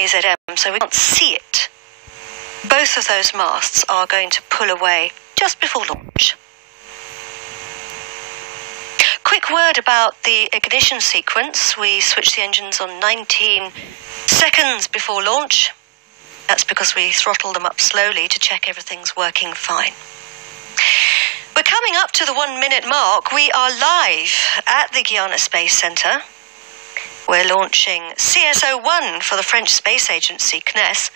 KZM, so we can't see it. Both of those masts are going to pull away just before launch. Quick word about the ignition sequence. We switched the engines on 19 seconds before launch. That's because we throttled them up slowly to check everything's working fine. We're coming up to the 1 minute mark. We are live at the Guiana Space Centre. We're launching CSO-1 for the French Space Agency, CNES,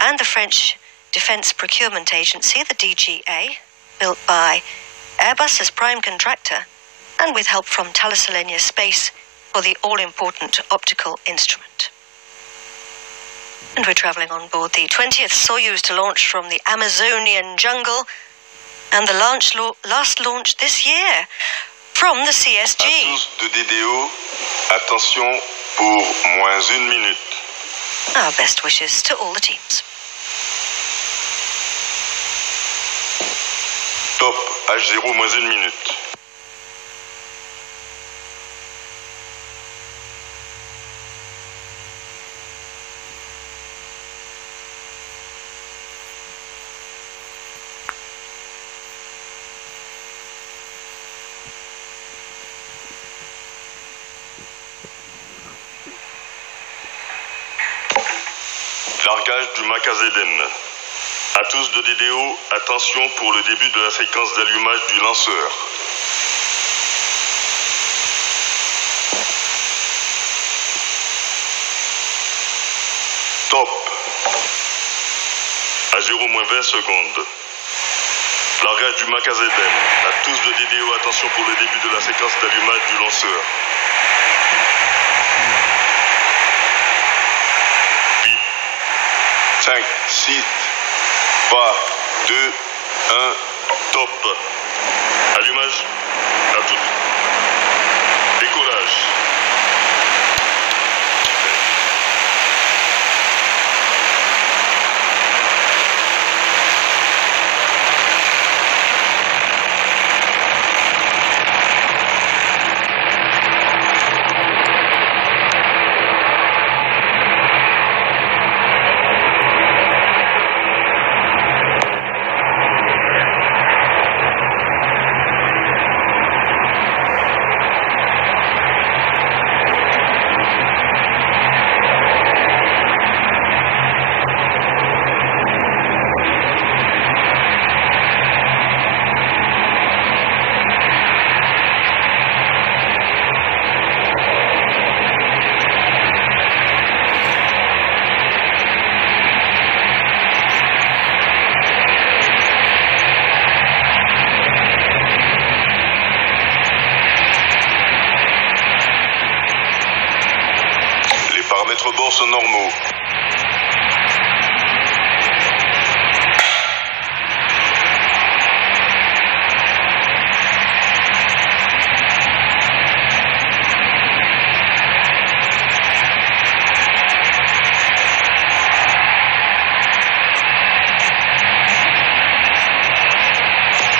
and the French Defence Procurement Agency, the DGA, built by Airbus as prime contractor, and with help from Thales Alenia Space for the all-important optical instrument. And we're travelling on board the 20th Soyuz to launch from the Amazonian jungle, and the last launch this year from the CSG. À tous de DDO, attention pour -1 minute. Our best wishes to all the teams. Top, H0 -1 minute. Largage du Macazeden. À tous de DDO, attention pour le début de la séquence d'allumage du lanceur. Top. À 0-20 secondes. Largage du Macazeden. À tous de DDO, attention pour le début de la séquence d'allumage du lanceur. 5, 6, 3, 2, 1, top. Allumage, à tout. Décollage. Paramètres bord sont normaux.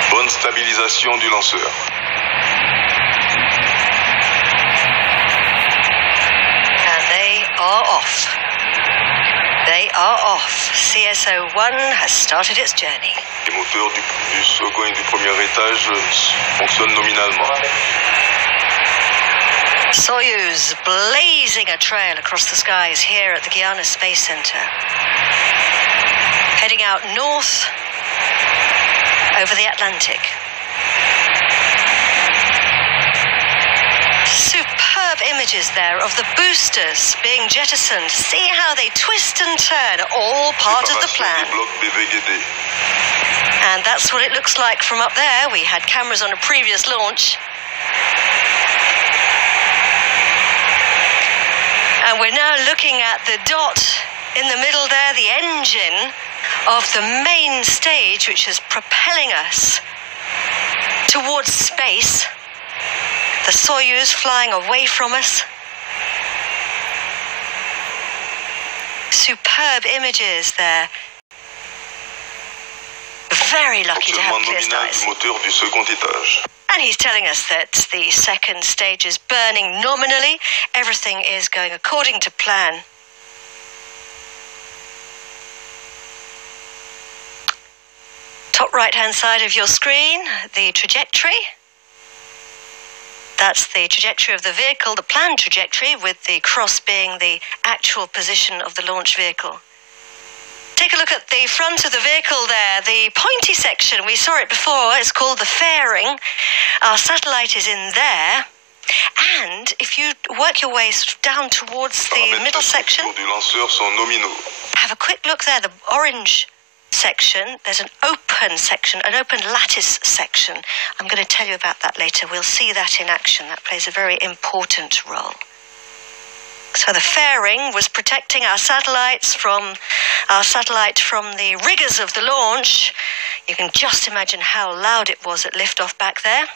Bonne stabilisation du lanceur. They are off. CSO-1 has started its journey. Les moteurs du second et du premier étage fonctionnent nominalement. Soyuz blazing a trail across the skies here at the Guiana Space Centre. Heading out north over the Atlantic. Superb images there of the boosters being jettisoned. See how they twist and turn, all part of the plan. And that's what it looks like from up there. We had cameras on a previous launch. And we're now looking at the dot in the middle there, the engine of the main stage, which is propelling us towards space. The Soyuz flying away from us. Superb images there. Very lucky to have clear skies. And he's telling us that the second stage is burning nominally. Everything is going according to plan. Top right-hand side of your screen, the trajectory. That's the trajectory of the vehicle, the planned trajectory, with the cross being the actual position of the launch vehicle. Take a look at the front of the vehicle there, the pointy section. We saw it before. It's called the fairing. Our satellite is in there. And if you work your way down towards the middle section, have a quick look there, the orange section. There's an open section, an open lattice section. I'm going to tell you about that later. We'll see that in action. That plays a very important role. So the fairing was protecting our satellite from the rigors of the launch. You can just imagine how loud it was at liftoff back there,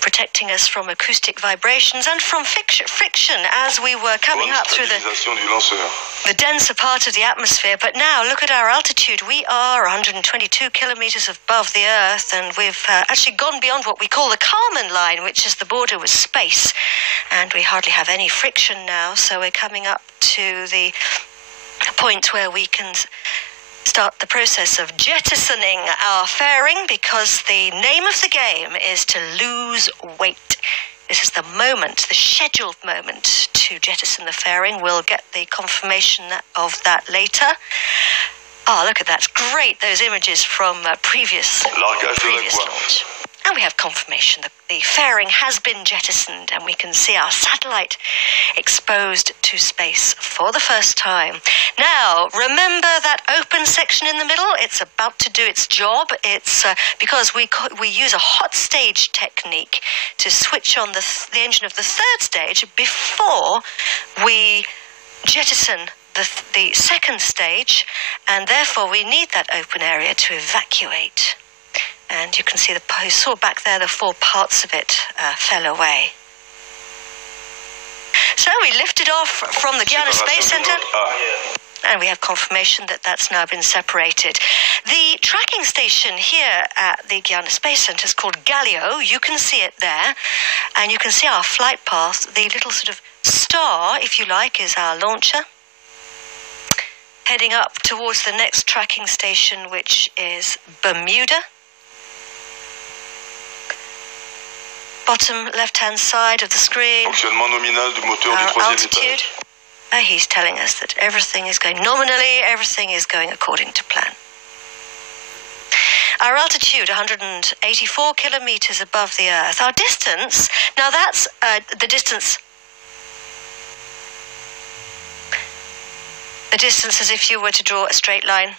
protecting us from acoustic vibrations and from friction as we were coming up through the denser part of the atmosphere. But now look at our altitude. We are 122 kilometers above the Earth, and we've actually gone beyond what we call the Kármán line, which is the border with space, and we hardly have any friction now. So we're coming up to the point where we can start the process of jettisoning our fairing, because the name of the game is to lose weight. This is the moment, the scheduled moment to jettison the fairing. We'll get the confirmation of that later. Oh, look at that. It's great, those images from previous launch. And we have confirmation that the fairing has been jettisoned, and we can see our satellite exposed to space for the first time. Now, remember that open section in the middle? It's about to do its job. It's because we use a hot stage technique to switch on the engine of the third stage before we jettison the second stage, and therefore we need that open area to evacuate. And you can see you saw back there the 4 parts of it fell away. So we lifted off from the Guiana Space Center, and we have confirmation that that's now been separated. The tracking station here at the Guiana Space Center is called Galileo. You can see it there, and you can see our flight path. The little sort of star, if you like, is our launcher, heading up towards the next tracking station, which is Bermuda. Bottom left-hand side of the screen, our altitude. He's telling us that everything is going nominally, everything is going according to plan. Our altitude, 184 kilometers above the Earth. Our distance, now that's the distance as if you were to draw a straight line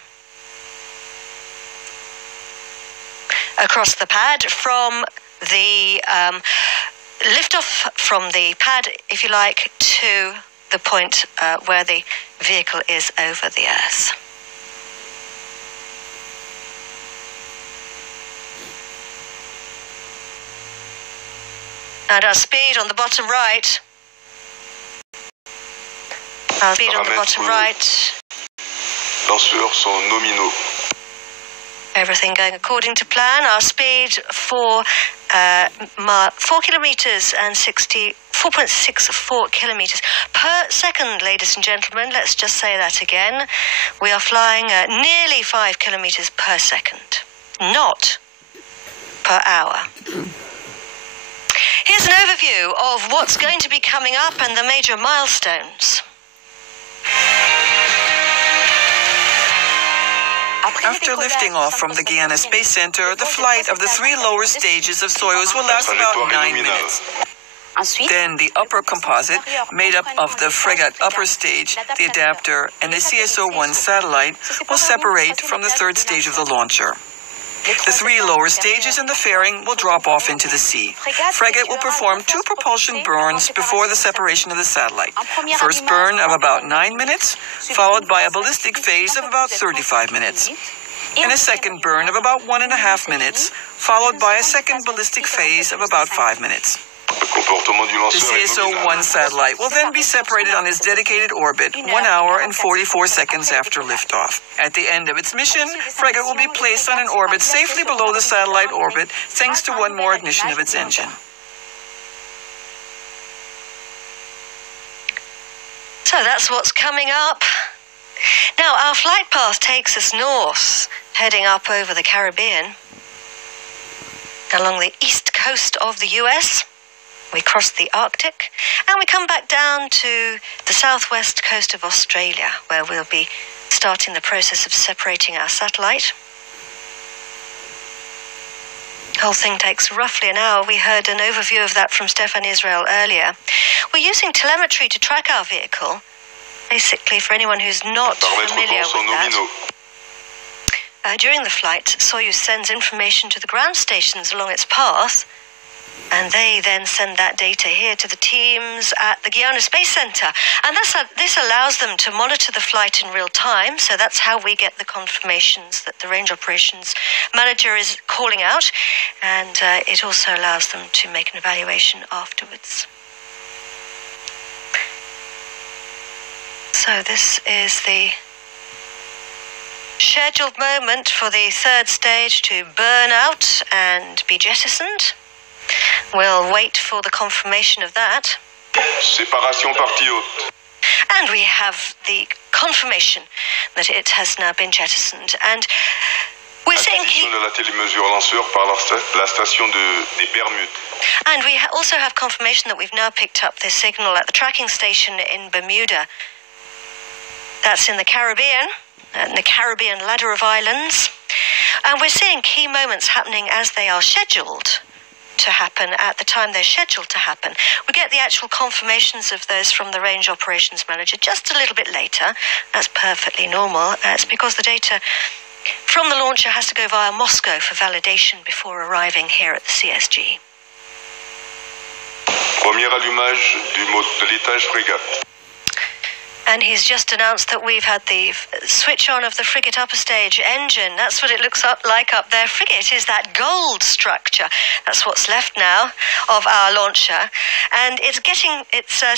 across the pad from the liftoff from the pad, if you like, to the point where the vehicle is over the Earth. And our speed on the bottom right. Our speed on the bottom right. Lanceurs sont nominaux. Everything going according to plan. Our speed for 4 kilometers and 4.64 kilometers per second, ladies and gentlemen. Let's just say that again. We are flying nearly 5 kilometers per second, not per hour. Here's an overview of what's going to be coming up and the major milestones. After lifting off from the Guiana Space Center, the flight of the 3 lower stages of Soyuz will last about 9 minutes. Then the upper composite, made up of the Fregat upper stage, the adapter, and the CSO-1 satellite, will separate from the 3rd stage of the launcher. The 3 lower stages and the fairing will drop off into the sea. Fregat will perform 2 propulsion burns before the separation of the satellite. First burn of about 9 minutes, followed by a ballistic phase of about 35 minutes. And a second burn of about 1.5 minutes, followed by a second ballistic phase of about 5 minutes. The CSO-1 satellite will then be separated on its dedicated orbit 1 hour and 44 seconds after liftoff. At the end of its mission, Fregat will be placed on an orbit safely below the satellite orbit thanks to one more ignition of its engine. So that's what's coming up. Now, our flight path takes us north, heading up over the Caribbean, along the east coast of the US. We cross the Arctic, and we come back down to the southwest coast of Australia, where we'll be starting the process of separating our satellite. The whole thing takes roughly an hour. We heard an overview of that from Stefan Israel earlier. We're using telemetry to track our vehicle. Basically, for anyone who's not familiar with that, during the flight, Soyuz sends information to the ground stations along its path, and they then send that data here to the teams at the Guiana Space Center. And this allows them to monitor the flight in real time, so that's how we get the confirmations that the range operations manager is calling out, and it also allows them to make an evaluation afterwards. So this is the scheduled moment for the third stage to burn out and be jettisoned. We'll wait for the confirmation of that. Séparation partie haute. And we have the confirmation that it has now been jettisoned. And we're seeing... Acquisition de la télémesure lanceur par la station des Bermudes. And we also have confirmation that we've now picked up this signal at the tracking station in Bermuda. That's in the Caribbean, in the Caribbean ladder of islands. And we're seeing key moments happening as they are scheduled to happen at the time they're scheduled to happen. We get the actual confirmations of those from the range operations manager just a little bit later. That's perfectly normal. It's because the data from the launcher has to go via Moscow for validation before arriving here at the CSG. Premier allumage de l'étage frégate. And he's just announced that we've had the switch on of the frigate upper stage engine. That's what it looks like up there. Frigate is that gold structure. That's what's left now of our launcher. And it's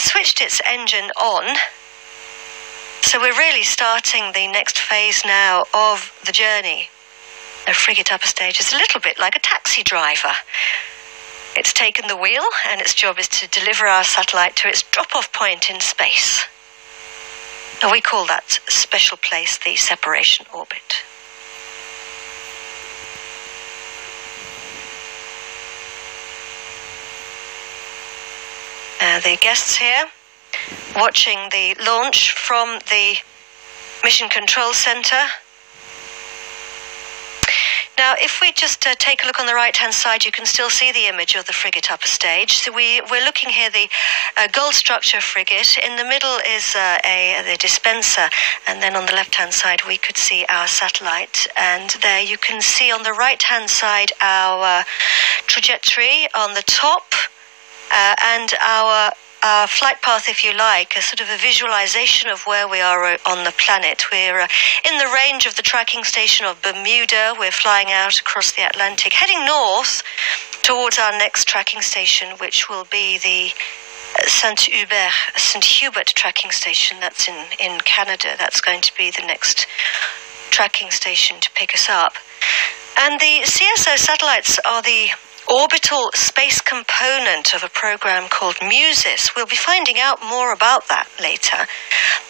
switched its engine on. So we're really starting the next phase now of the journey. The frigate upper stage is a little bit like a taxi driver. It's taken the wheel, and its job is to deliver our satellite to its drop-off point in space. And we call that special place the separation orbit. The guests here watching the launch from the Mission Control Center. Now, if we just take a look on the right-hand side, you can still see the image of the frigate upper stage. So we're looking here, the gold structure frigate. In the middle is the dispenser, and then on the left-hand side, we could see our satellite. And there you can see on the right-hand side our trajectory on the top, and our flight path, if you like, a sort of a visualization of where we are on the planet. We're in the range of the tracking station of Bermuda. We're flying out across the Atlantic, heading north towards our next tracking station, which will be the St. Hubert tracking station. That's in Canada. That's going to be the next tracking station to pick us up. And the CSO satellites are the orbital space component of a program called MUSIS. We'll be finding out more about that later.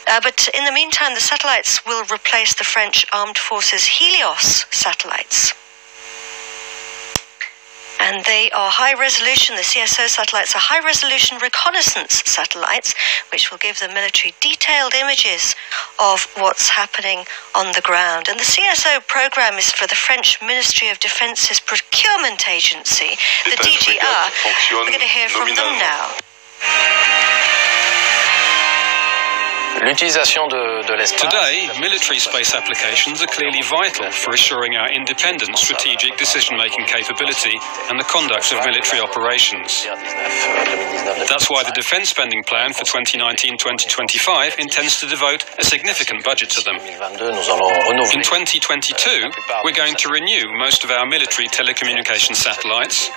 But in the meantime, the satellites will replace the French Armed Forces Helios satellites. And they are high-resolution. The CSO satellites are high-resolution reconnaissance satellites, which will give the military detailed images of what's happening on the ground. And the CSO program is for the French Ministry of Defence's procurement agency, the DGA. We're going to hear from them now. Today, military space applications are clearly vital for assuring our independent strategic decision-making capability and the conduct of military operations. That's why the defence spending plan for 2019-2025 intends to devote a significant budget to them. In 2022, we're going to renew most of our military telecommunication satellites,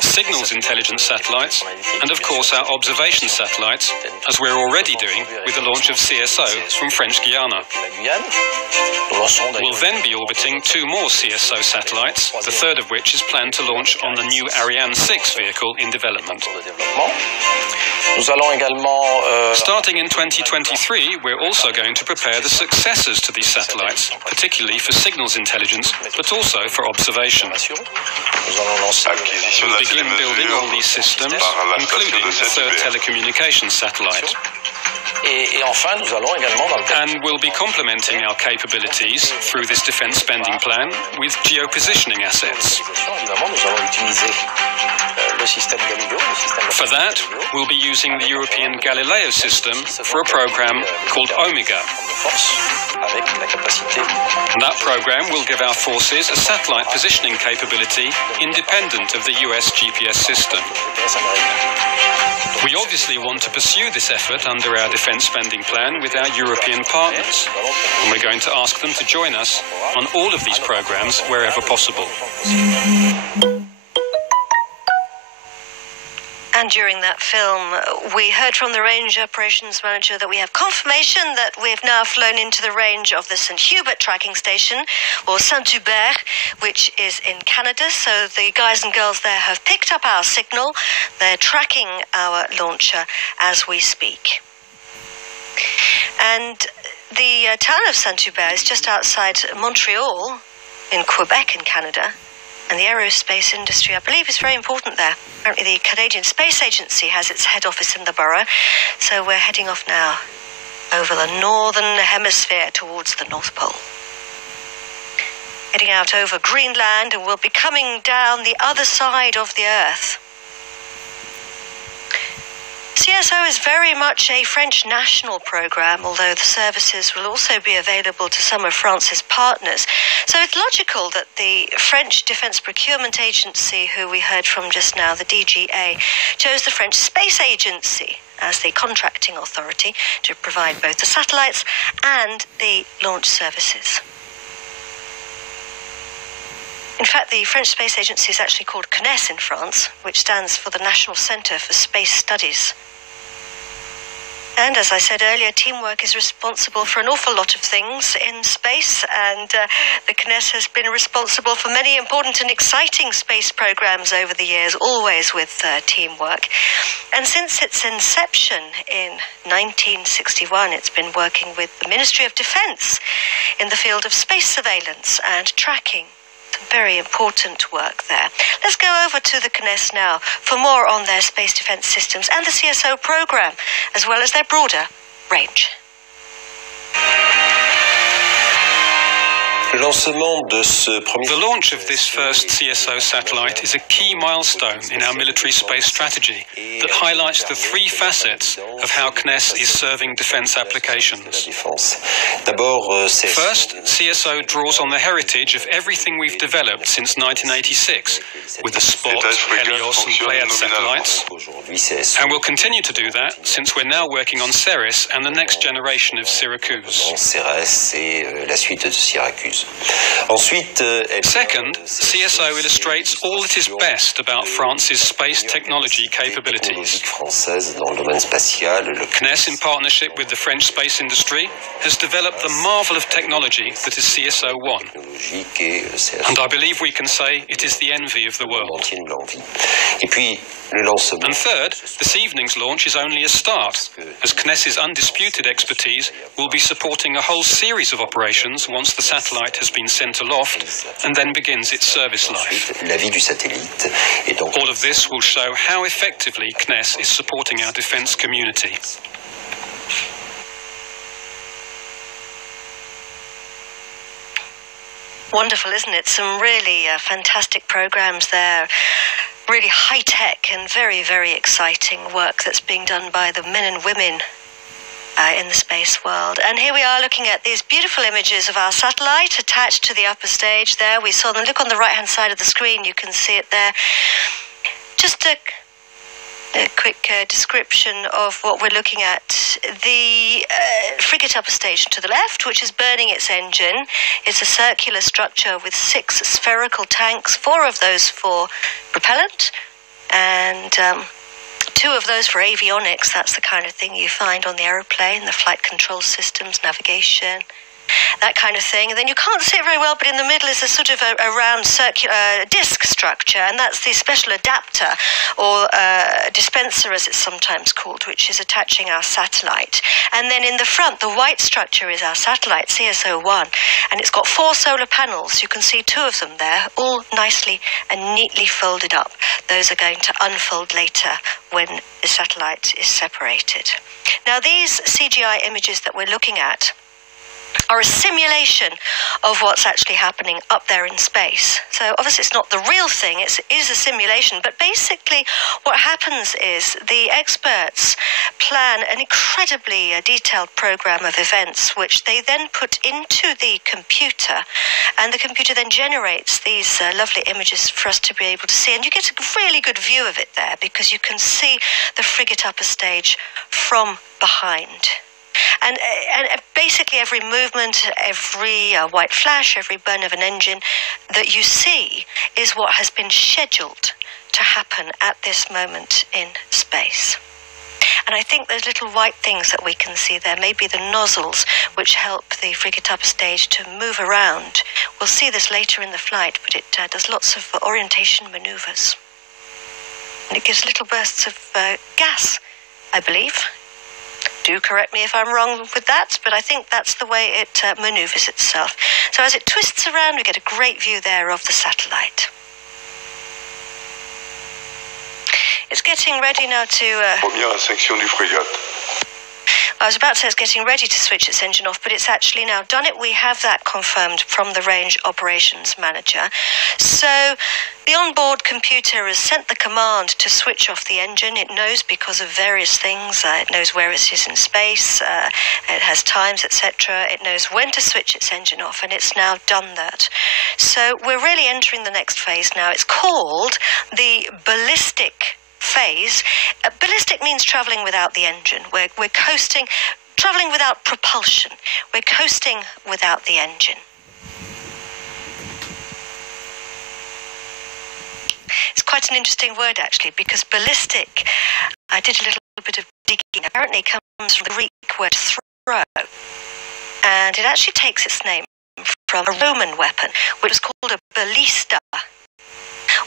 signals intelligence satellites, and of course our observation satellites, as we're already doing with the launch of CSO from French Guiana. We'll then be orbiting 2 more CSO satellites, the third of which is planned to launch on the new Ariane 6 vehicle in development. Starting in 2023, we're also going to prepare the successors to these satellites, particularly for signals intelligence, but also for observation. We'll begin building all these systems, including the third telecommunications satellite. And we'll be complementing our capabilities through this defence spending plan with geopositioning assets. For that, we'll be using the European Galileo system for a program called Omega. And that program will give our forces a satellite positioning capability independent of the US GPS system. We obviously want to pursue this effort under our defence spending plan with our European partners, and we're going to ask them to join us on all of these programs wherever possible. And during that film, we heard from the range operations manager that we have confirmation that we've now flown into the range of the St. Hubert tracking station, or Saint-Hubert, which is in Canada. So the guys and girls there have picked up our signal. They're tracking our launcher as we speak. And the town of Saint-Hubert is just outside Montreal in Quebec in Canada. And the aerospace industry, I believe, is very important there. Apparently the Canadian Space Agency has its head office in the borough. So we're heading off now over the northern hemisphere towards the North Pole. Heading out over Greenland, and we'll be coming down the other side of the Earth. CSO is very much a French national program, although the services will also be available to some of France's partners. So it's logical that the French Defence Procurement Agency, who we heard from just now, the DGA, chose the French Space Agency as the contracting authority to provide both the satellites and the launch services. In fact, the French Space Agency is actually called CNES in France, which stands for the National Centre for Space Studies. And as I said earlier, teamwork is responsible for an awful lot of things in space, and the CNES has been responsible for many important and exciting space programs over the years, always with teamwork. And since its inception in 1961, it's been working with the Ministry of Defence in the field of space surveillance and tracking. Very important work there. Let's go over to the CNES now for more on their space defence systems and the CSO programme, as well as their broader range. The launch of this first CSO satellite is a key milestone in our military space strategy that highlights the 3 facets of how CNES is serving defence applications. First, CSO draws on the heritage of everything we've developed since 1986 with the Spot, Helios and Pléiades satellites, and we'll continue to do that since we're now working on Ceres and the next generation of Syracuse. Second, CSO illustrates all that is best about France's space technology capabilities. CNES, in partnership with the French space industry, has developed the marvel of technology that is CSO-1. And I believe we can say it is the envy of the world. And third, this evening's launch is only a start, as CNES's undisputed expertise will be supporting a whole series of operations once the satellite has been sent aloft and then begins its service life. All of this will show how effectively CNES is supporting our defence community. Wonderful, isn't it? Some really fantastic programs there. Really high-tech and very, very exciting work that's being done by the men and women in the space world. And here we are looking at these beautiful images of our satellite attached to the upper stage there. We saw them. Look on the right-hand side of the screen. You can see it there. Just a quick description of what we're looking at. The frigate upper stage to the left, which is burning its engine. It's a circular structure with 6 spherical tanks, 4 of those for propellant, and 2 2 of those for avionics. That's the kind of thing you find on the aeroplane, the flight control systems, navigation, that kind of thing. And then you can't see it very well, but in the middle is a sort of a round circular disc structure, and that's the special adapter, or dispenser as it's sometimes called, which is attaching our satellite. And then in the front, the white structure is our satellite, CSO-1, and it's got 4 solar panels. You can see 2 of them there, all nicely and neatly folded up. Those are going to unfold later when the satellite is separated. Now, these CGI images that we're looking at are a simulation of what's actually happening up there in space. So obviously it's not the real thing, it is a simulation, but basically what happens is the experts plan an incredibly detailed program of events which they then put into the computer, and the computer then generates these lovely images for us to be able to see, and you get a really good view of it there because you can see the frigate upper stage from behind. And basically every movement, every white flash, every burn of an engine that you see is what has been scheduled to happen at this moment in space. And I think those little white things that we can see there may be the nozzles which help the frigate upper stage to move around. We'll see this later in the flight, but it does lots of orientation maneuvers. And it gives little bursts of gas, I believe. Do correct me if I'm wrong with that, but I think that's the way it maneuvers itself. So as it twists around, we get a great view there of the satellite. It's getting ready now to... Première section du frégate. I was about to say it's getting ready to switch its engine off, but it's actually now done it. We have that confirmed from the range operations manager. So the onboard computer has sent the command to switch off the engine. It knows because of various things. It knows where it is in space. It has times, etc. It knows when to switch its engine off, and it's now done that. So we're really entering the next phase now. It's called the ballistic phase. Ballistic means traveling without the engine. We're coasting, traveling without propulsion. We're coasting without the engine. It's quite an interesting word, actually, because ballistic, I did a little bit of digging, apparently comes from the Greek word throw. And it actually takes its name from a Roman weapon, which was called a ballista,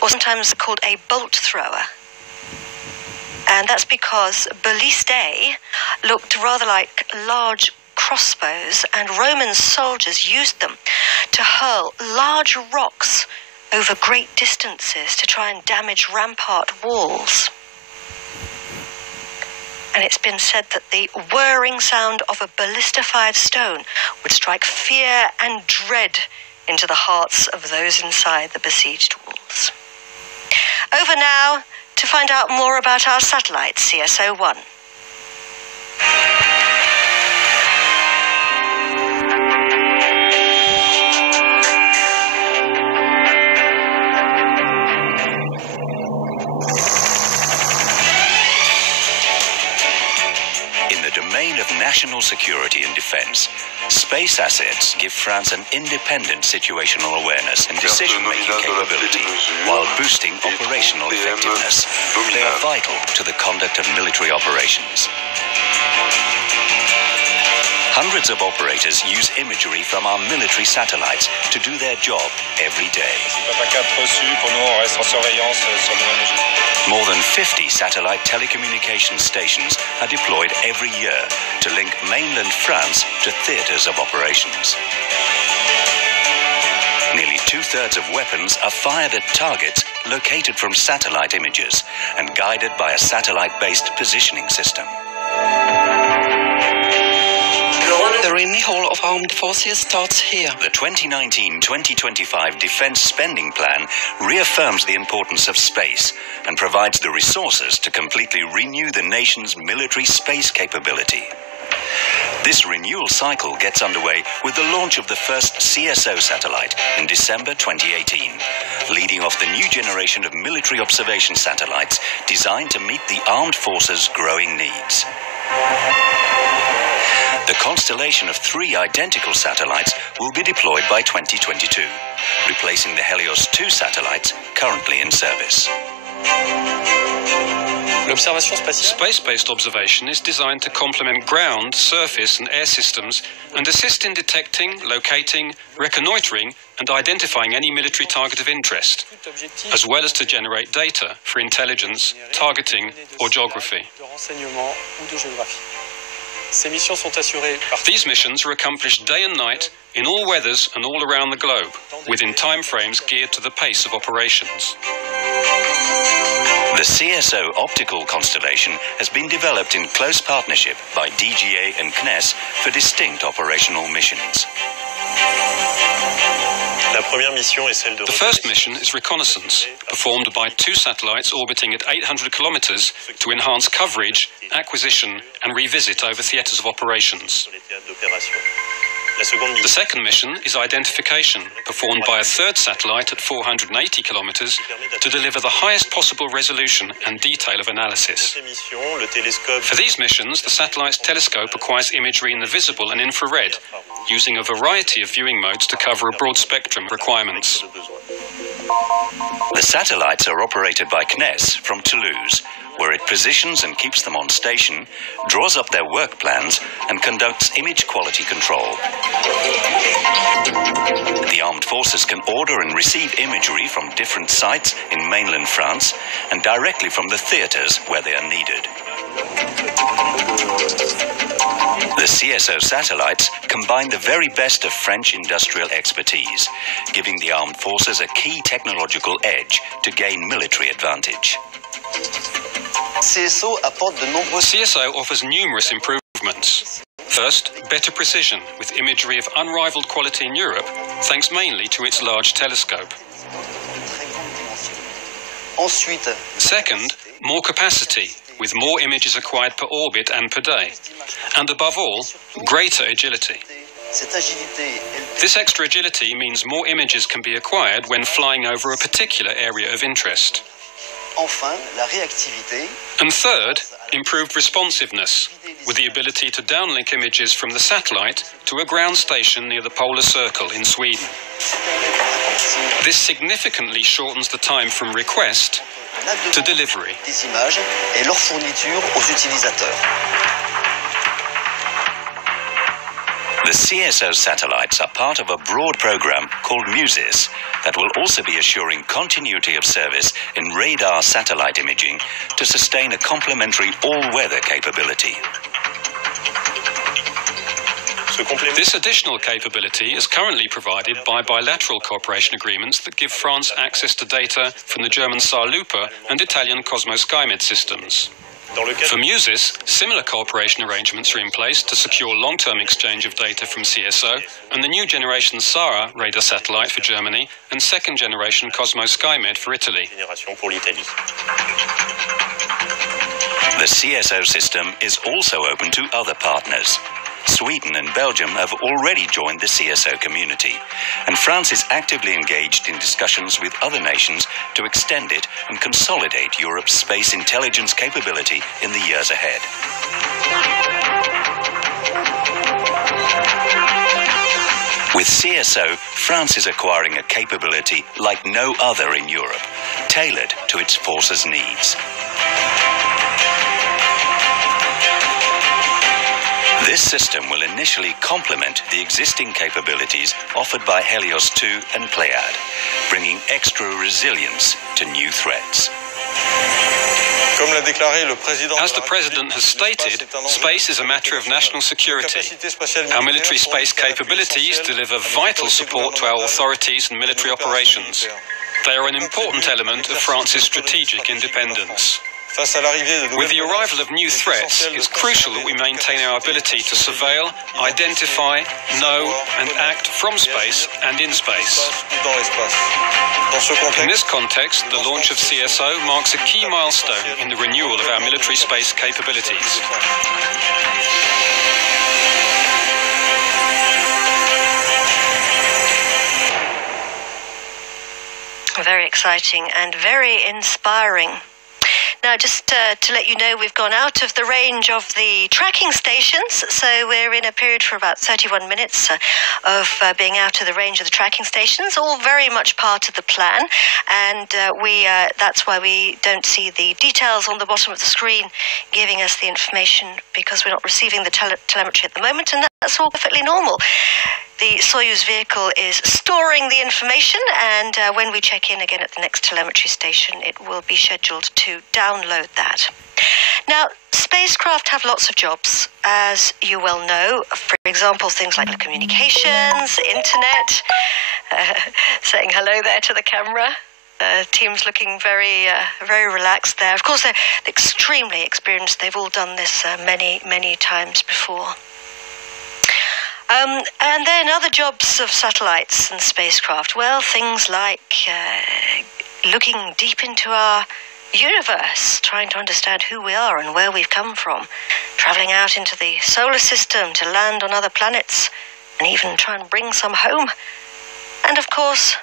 or sometimes called a bolt thrower. And that's because ballistae looked rather like large crossbows, and Roman soldiers used them to hurl large rocks over great distances to try and damage rampart walls. And it's been said that the whirring sound of a ballista-fired stone would strike fear and dread into the hearts of those inside the besieged walls. Over now to find out more about our satellite, CSO-1. In the domain of national security and defense, space assets give France an independent situational awareness and decision-making capability while boosting operational effectiveness. They are vital to the conduct of military operations. Hundreds of operators use imagery from our military satellites to do their job every day. More than 50 satellite telecommunications stations are deployed every year to link mainland France to theatres of operations. Nearly 2/3 of weapons are fired at targets located from satellite images and guided by a satellite-based positioning system. The renewal of armed forces starts here. The 2019-2025 Defence Spending Plan reaffirms the importance of space and provides the resources to completely renew the nation's military space capability. This renewal cycle gets underway with the launch of the first CSO satellite in December 2018, leading off the new generation of military observation satellites designed to meet the armed forces' growing needs. The constellation of 3 identical satellites will be deployed by 2022, replacing the Helios 2 satellites currently in service. Space-based observation is designed to complement ground, surface and air systems and assist in detecting, locating, reconnoitering and identifying any military target of interest, as well as to generate data for intelligence, targeting or geography. These missions are accomplished day and night in all weathers and all around the globe, within timeframes geared to the pace of operations. The CSO optical constellation has been developed in close partnership by DGA and CNES for distinct operational missions. The first mission is reconnaissance, performed by 2 satellites orbiting at 800 kilometers to enhance coverage, acquisition and revisit over theaters of operations. The second mission is identification, performed by a 3rd satellite at 480 kilometers to deliver the highest possible resolution and detail of analysis. For these missions, the satellite's telescope acquires imagery in the visible and infrared, using a variety of viewing modes to cover a broad spectrum of requirements. The satellites are operated by CNES from Toulouse, where it positions and keeps them on station, draws up their work plans, and conducts image quality control. The armed forces can order and receive imagery from different sites in mainland France and directly from the theaters where they are needed. The CSO satellites combine the very best of French industrial expertise, giving the armed forces a key technological edge to gain military advantage. CSO offers numerous improvements. First, better precision with imagery of unrivaled quality in Europe, thanks mainly to its large telescope. Second, more capacity, with more images acquired per orbit and per day. And above all, greater agility. This extra agility means more images can be acquired when flying over a particular area of interest. And third, improved responsiveness, with the ability to downlink images from the satellite to a ground station near the polar circle in Sweden. This significantly shortens the time from request to delivery. The CSO satellites are part of a broad program called MUSIS that will also be assuring continuity of service in radar satellite imaging to sustain a complementary all-weather capability. This additional capability is currently provided by bilateral cooperation agreements that give France access to data from the German SAR-Lupe and Italian Cosmo Skymed systems. For MUSIS, similar cooperation arrangements are in place to secure long-term exchange of data from CSO and the new generation SARA radar satellite for Germany and second generation Cosmo Skymed for Italy. The CSO system is also open to other partners. Sweden and Belgium have already joined the CSO community, and France is actively engaged in discussions with other nations to extend it and consolidate Europe's space intelligence capability in the years ahead. With CSO, France is acquiring a capability like no other in Europe, tailored to its forces' needs. This system will initially complement the existing capabilities offered by Helios 2 and Pléiades, bringing extra resilience to new threats. As the President has stated, space is a matter of national security. Our military space capabilities deliver vital support to our authorities and military operations. They are an important element of France's strategic independence. With the arrival of new threats, it's crucial that we maintain our ability to surveil, identify, know and act from space and in space. In this context, the launch of CSO marks a key milestone in the renewal of our military space capabilities. Very exciting and very inspiring. Now, just to let you know, we've gone out of the range of the tracking stations, so we're in a period for about 31 minutes of being out of the range of the tracking stations, all very much part of the plan, and that's why we don't see the details on the bottom of the screen giving us the information, because we're not receiving the telemetry at the moment, and that's all perfectly normal. The Soyuz vehicle is storing the information, and when we check in again at the next telemetry station, it will be scheduled to download that. Now, spacecraft have lots of jobs, as you well know. For example, things like communications, internet, saying hello there to the camera. Team's looking very relaxed there. Of course, they're extremely experienced. They've all done this many times before. And then other jobs of satellites and spacecraft. Well, things like looking deep into our universe, trying to understand who we are and where we've come from, traveling out into the solar system to land on other planets and even try and bring some home. And of course,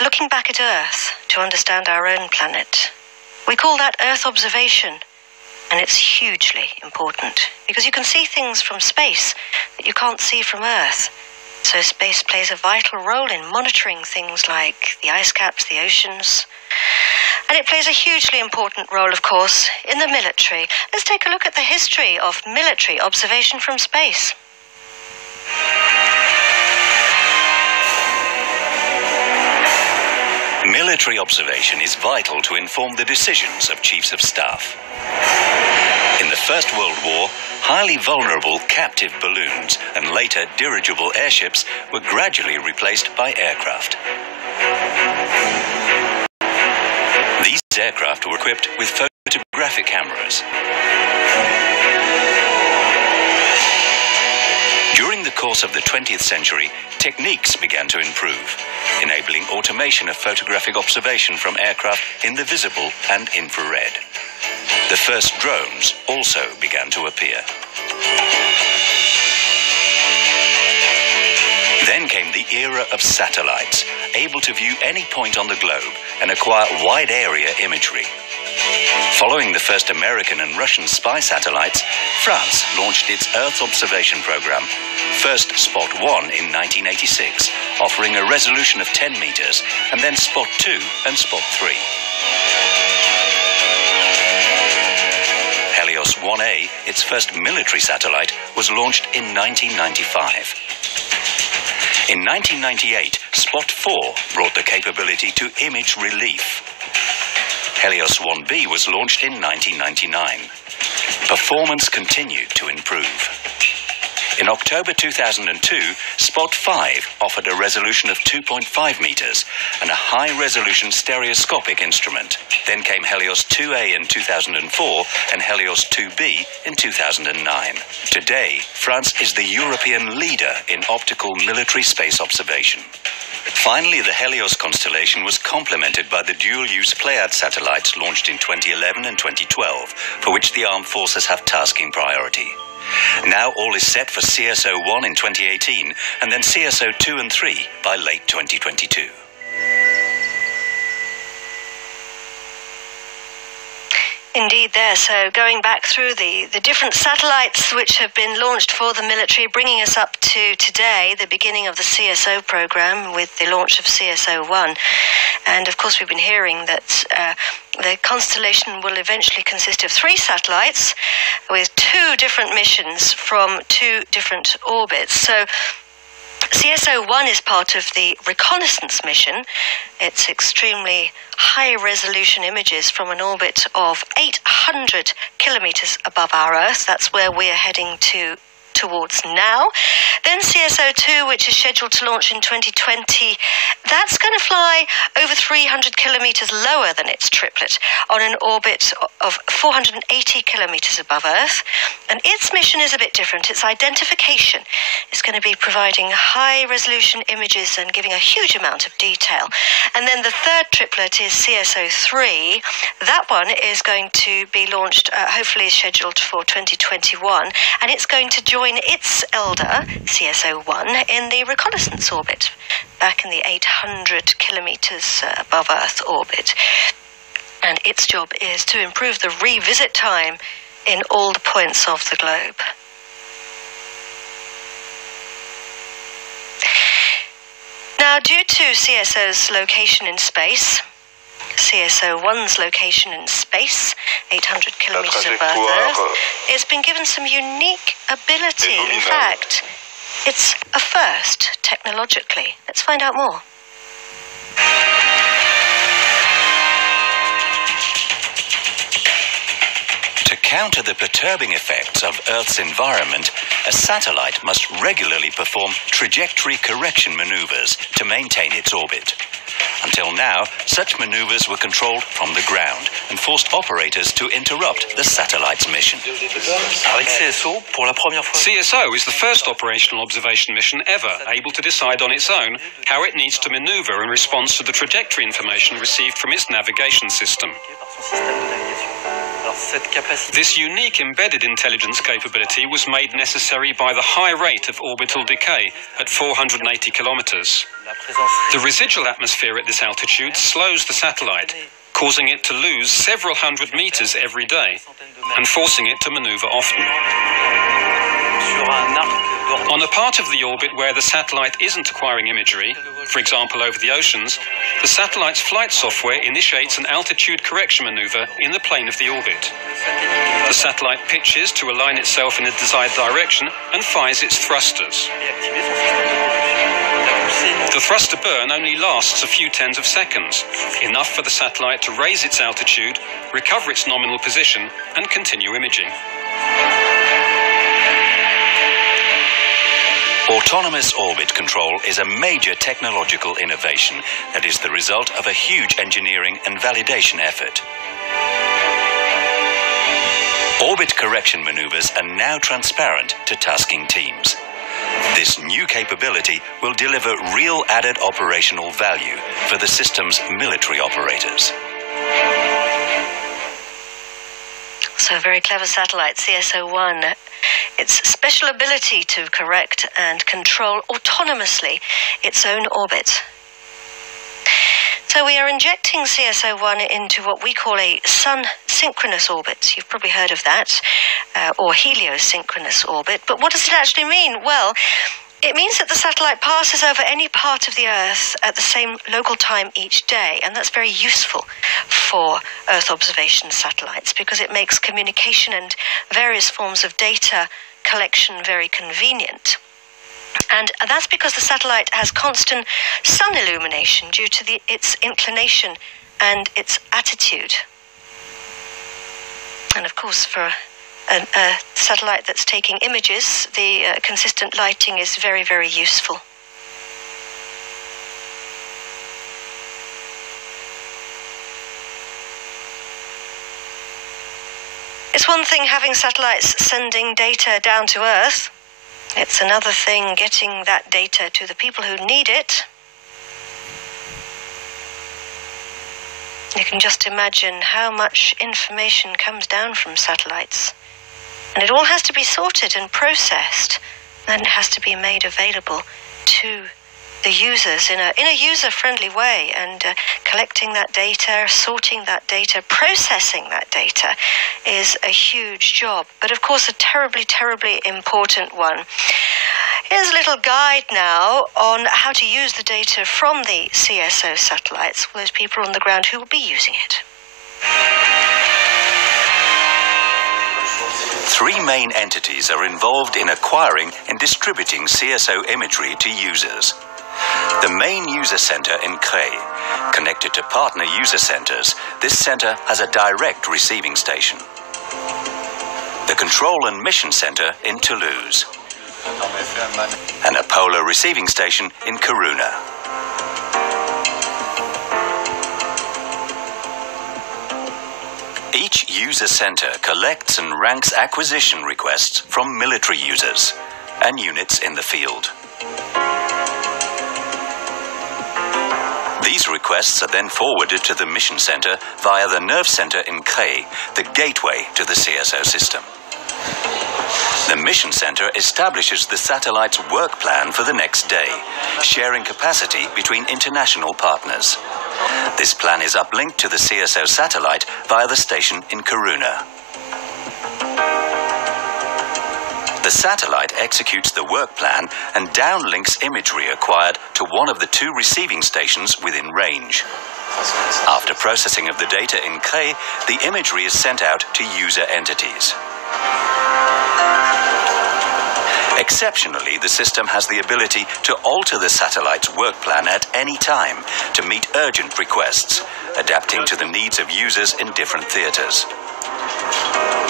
looking back at Earth to understand our own planet. We call that Earth observation. And it's hugely important, because you can see things from space that you can't see from Earth. So space plays a vital role in monitoring things like the ice caps, the oceans. And it plays a hugely important role, of course, in the military. Let's take a look at the history of military observation from space. Military observation is vital to inform the decisions of chiefs of staff. In the First World War, highly vulnerable captive balloons and later dirigible airships were gradually replaced by aircraft. These aircraft were equipped with photographic cameras. During the course of the 20th century, techniques began to improve, enabling automation of photographic observation from aircraft in the visible and infrared. The first drones also began to appear. Then came the era of satellites, able to view any point on the globe and acquire wide area imagery. Following the first American and Russian spy satellites, France launched its Earth observation program, first Spot 1 in 1986, offering a resolution of 10 meters, and then Spot 2 and Spot 3. Helios 1A, its first military satellite, was launched in 1995. In 1998, Spot 4 brought the capability to image relief. Helios 1B was launched in 1999. Performance continued to improve. In October 2002, Spot 5 offered a resolution of 2.5 meters and a high-resolution stereoscopic instrument. Then came Helios 2A in 2004 and Helios 2B in 2009. Today, France is the European leader in optical military space observation. Finally, the Helios constellation was complemented by the dual-use Pléiades satellites launched in 2011 and 2012, for which the armed forces have tasking priority. Now all is set for CSO-1 in 2018 and then CSO-2 and 3 by late 2022. Indeed there. So going back through the different satellites which have been launched for the military, bringing us up to today, the beginning of the CSO program with the launch of CSO-1. And of course we've been hearing that the constellation will eventually consist of 3 satellites with 2 different missions from 2 different orbits. So CSO-1 is part of the reconnaissance mission. It's extremely high-resolution images from an orbit of 800 kilometers above our Earth. That's where we're heading towards now. Then CSO-2, which is scheduled to launch in 2020, that's going to fly over 300 kilometers lower than its triplet on an orbit of 480 kilometers above Earth. And its mission is a bit different. Its identification is going to be providing high-resolution images and giving a huge amount of detail. And then the third triplet is CSO-3. That one is going to be launched, hopefully scheduled for 2021, and it's going to join its elder, CSO-1, in the reconnaissance orbit, back in the 800 kilometers above Earth orbit. And its job is to improve the revisit time in all the points of the globe. Now, due to CSO's location in space, CSO-1's location in space, 800 kilometers above Earth, it's been given some unique ability. In fact, it's a first technologically. Let's find out more. To counter the perturbing effects of Earth's environment, a satellite must regularly perform trajectory correction maneuvers to maintain its orbit. Until now, such maneuvers were controlled from the ground and forced operators to interrupt the satellite's mission. CSO is the first operational observation mission ever able to decide on its own how it needs to maneuver in response to the trajectory information received from its navigation system. This unique embedded intelligence capability was made necessary by the high rate of orbital decay at 480 kilometers. The residual atmosphere at this altitude slows the satellite, causing it to lose several hundred meters every day and forcing it to maneuver often. On a part of the orbit where the satellite isn't acquiring imagery, for example over the oceans, the satellite's flight software initiates an altitude correction maneuver in the plane of the orbit. The satellite pitches to align itself in a desired direction and fires its thrusters. The thruster burn only lasts a few tens of seconds, enough for the satellite to raise its altitude, recover its nominal position, and continue imaging. Autonomous orbit control is a major technological innovation that is the result of a huge engineering and validation effort. Orbit correction maneuvers are now transparent to tasking teams. This new capability will deliver real added operational value for the system's military operators. So a very clever satellite, CSO-1. Its special ability to correct and control autonomously its own orbit. So we are injecting CSO-1 into what we call a sun-synchronous orbit. You've probably heard of that, or heliosynchronous orbit. But what does it actually mean? Well, it means that the satellite passes over any part of the Earth at the same local time each day, and that's very useful for Earth observation satellites because it makes communication and various forms of data collection very convenient. And that's because the satellite has constant sun illumination due to its inclination and its attitude. And of course, for a satellite that's taking images, the consistent lighting is very, very useful. It's one thing having satellites sending data down to Earth. It's another thing getting that data to the people who need it. You can just imagine how much information comes down from satellites. And it all has to be sorted and processed, and it has to be made available to the users in a user-friendly way, and collecting that data, sorting that data, processing that data is a huge job, but of course a terribly, terribly important one. Here's a little guide now on how to use the data from the CSO satellites for those people on the ground who will be using it. Three main entities are involved in acquiring and distributing CSO imagery to users. The main user center in Creil, connected to partner user centers, this center has a direct receiving station. The control and mission center in Toulouse, and a polar receiving station in Kiruna. Each user center collects and ranks acquisition requests from military users and units in the field. These requests are then forwarded to the mission center via the nerve center in Creil, the gateway to the CSO system. The mission center establishes the satellite's work plan for the next day, sharing capacity between international partners. This plan is uplinked to the CSO satellite via the station in Kiruna. The satellite executes the work plan and downlinks imagery acquired to one of the 2 receiving stations within range. After processing of the data in Khe, the imagery is sent out to user entities. Exceptionally, the system has the ability to alter the satellite's work plan at any time to meet urgent requests, adapting to the needs of users in different theaters.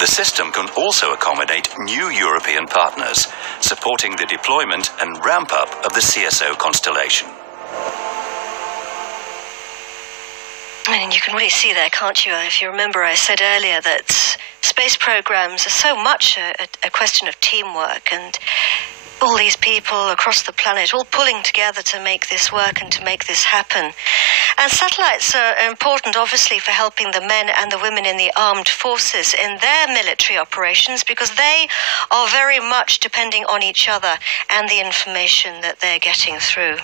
The system can also accommodate new European partners, supporting the deployment and ramp-up of the CSO constellation. And you can really see there, can't you? If you remember, I said earlier that space programs are so much a question of teamwork, and all these people across the planet all pulling together to make this work and to make this happen. And satellites are important, obviously, for helping the men and the women in the armed forces in their military operations, because they are very much depending on each other and the information that they're getting through.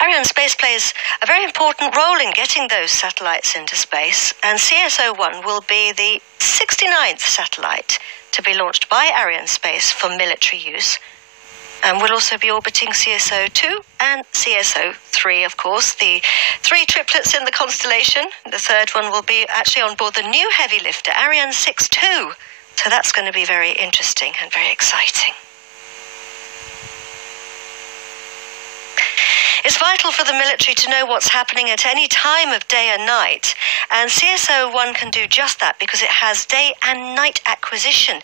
Arianespace plays a very important role in getting those satellites into space, and CSO-1 will be the 69th satellite to be launched by Arianespace for military use, and will also be orbiting CSO-2 and CSO-3, of course, the 3 triplets in the constellation. The third one will be actually on board the new heavy lifter, Ariane 6-2, so that's going to be very interesting and very exciting. It's vital for the military to know what's happening at any time of day and night, and CSO-1 can do just that because it has day and night acquisition.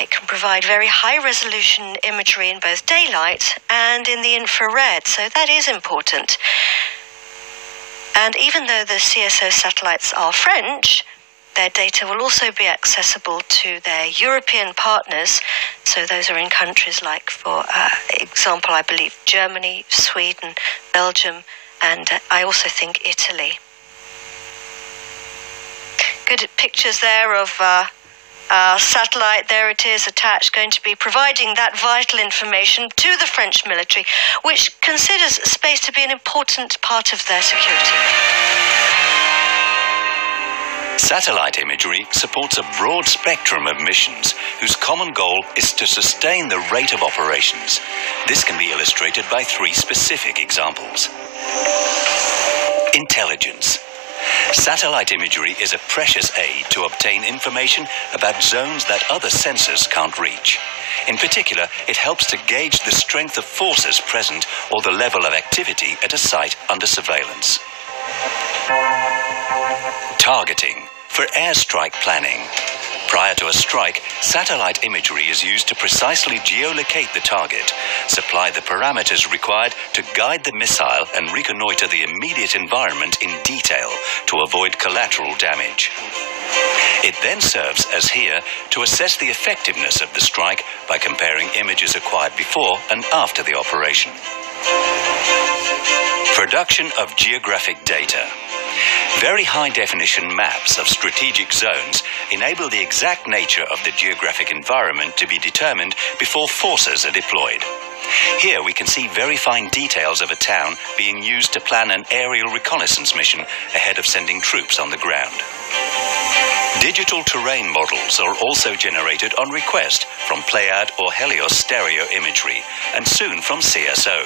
It can provide very high-resolution imagery in both daylight and in the infrared, so that is important. And even though the CSO satellites are French, their data will also be accessible to their European partners. So those are in countries like, for example, I believe Germany, Sweden, Belgium, and I also think Italy. Good pictures there of our satellite. There it is attached, going to be providing that vital information to the French military, which considers space to be an important part of their security. Satellite imagery supports a broad spectrum of missions whose common goal is to sustain the rate of operations. This can be illustrated by 3 specific examples. Intelligence. Satellite imagery is a precious aid to obtain information about zones that other sensors can't reach. In particular, it helps to gauge the strength of forces present or the level of activity at a site under surveillance. Targeting for airstrike planning. Prior to a strike, satellite imagery is used to precisely geolocate the target, supply the parameters required to guide the missile and reconnoiter the immediate environment in detail to avoid collateral damage. It then serves, as here, to assess the effectiveness of the strike by comparing images acquired before and after the operation. Production of geographic data. Very high-definition maps of strategic zones enable the exact nature of the geographic environment to be determined before forces are deployed. Here we can see very fine details of a town being used to plan an aerial reconnaissance mission ahead of sending troops on the ground. Digital terrain models are also generated on request from Pléiades or Helios stereo imagery, and soon from CSO,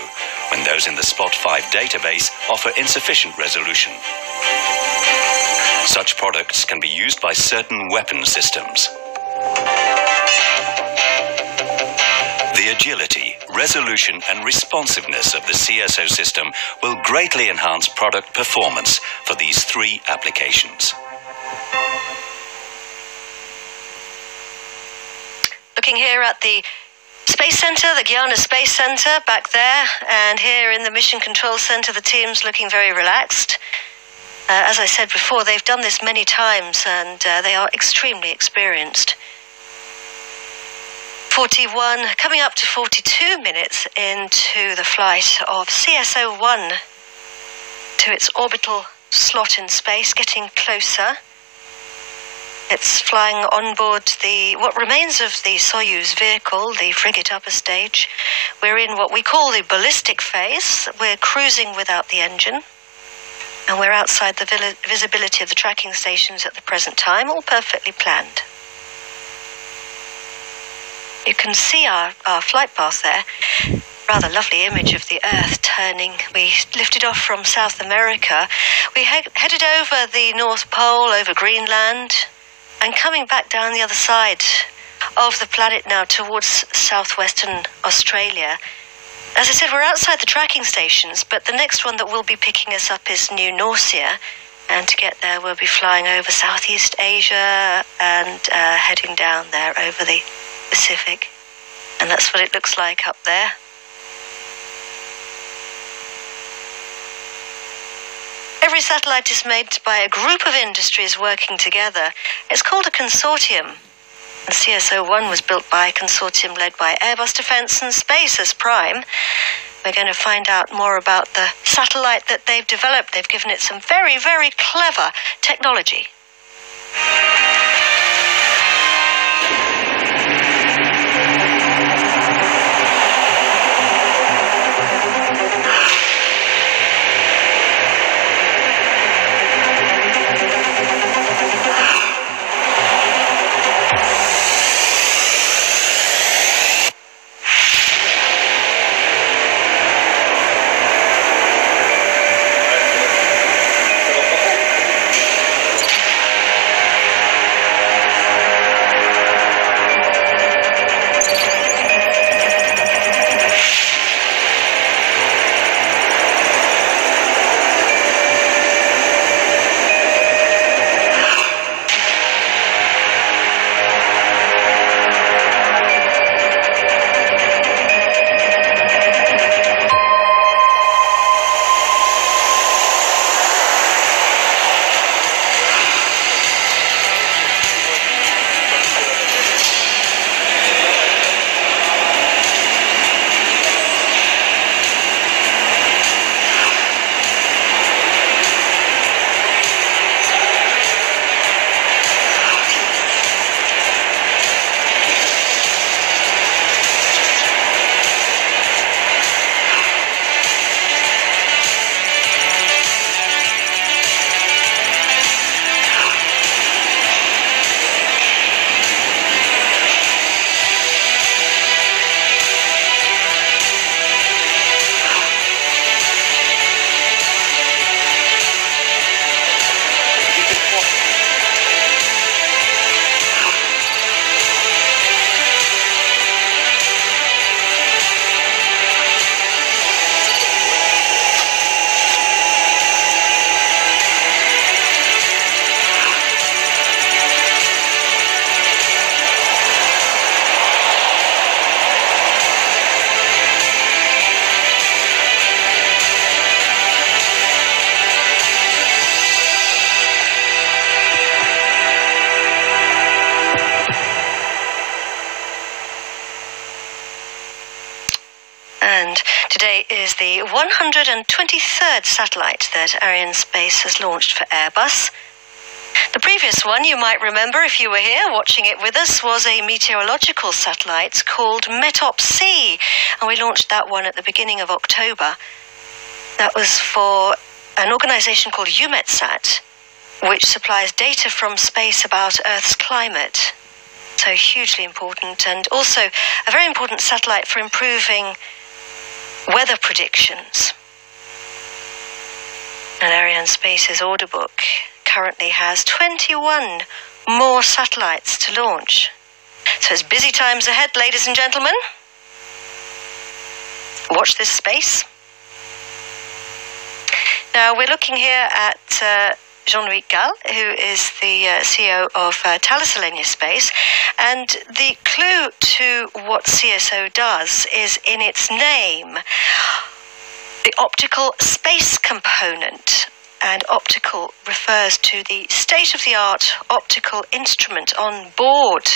when those in the Spot 5 database offer insufficient resolution. Such products can be used by certain weapon systems. The agility, resolution and responsiveness of the CSO system will greatly enhance product performance for these 3 applications. Looking here at the Space Center, the Guiana Space Center back there, and here in the Mission Control Center, the team's looking very relaxed. As I said before, they've done this many times, and they are extremely experienced. 41, coming up to 42 minutes into the flight of CSO-1 to its orbital slot in space, getting closer. It's flying on board what remains of the Soyuz vehicle, the frigate upper stage. We're in what we call the ballistic phase. We're cruising without the engine. And we're outside the visibility of the tracking stations at the present time, all perfectly planned. You can see our flight path there. Rather lovely image of the Earth turning. We lifted off from South America. We headed over the North Pole, over Greenland, and coming back down the other side of the planet now towards southwestern Australia. As I said, we're outside the tracking stations, but the next one that will be picking us up is New Norcia. And to get there, we'll be flying over Southeast Asia and heading down there over the Pacific. And that's what it looks like up there. Every satellite is made by a group of industries working together. It's called a consortium. And CSO-1 was built by a consortium led by Airbus Defence and Space as prime. We're going to find out more about the satellite that they've developed. They've given it some very, very clever technology. Today is the 123rd satellite that Arianespace has launched for Airbus. The previous one, you might remember if you were here watching it with us, was a meteorological satellite called METOP-C, and we launched that one at the beginning of October. That was for an organisation called EUMETSAT, which supplies data from space about Earth's climate. So hugely important, and also a very important satellite for improving weather predictions. And Arianespace's order book currently has 21 more satellites to launch. So it's busy times ahead, ladies and gentlemen. Watch this space. Now we're looking here at Jean-Louis Gall, who is the CEO of Thales Alenia Space, and the clue to what CSO does is in its name, the optical space component. And optical refers to the state-of-the-art optical instrument on board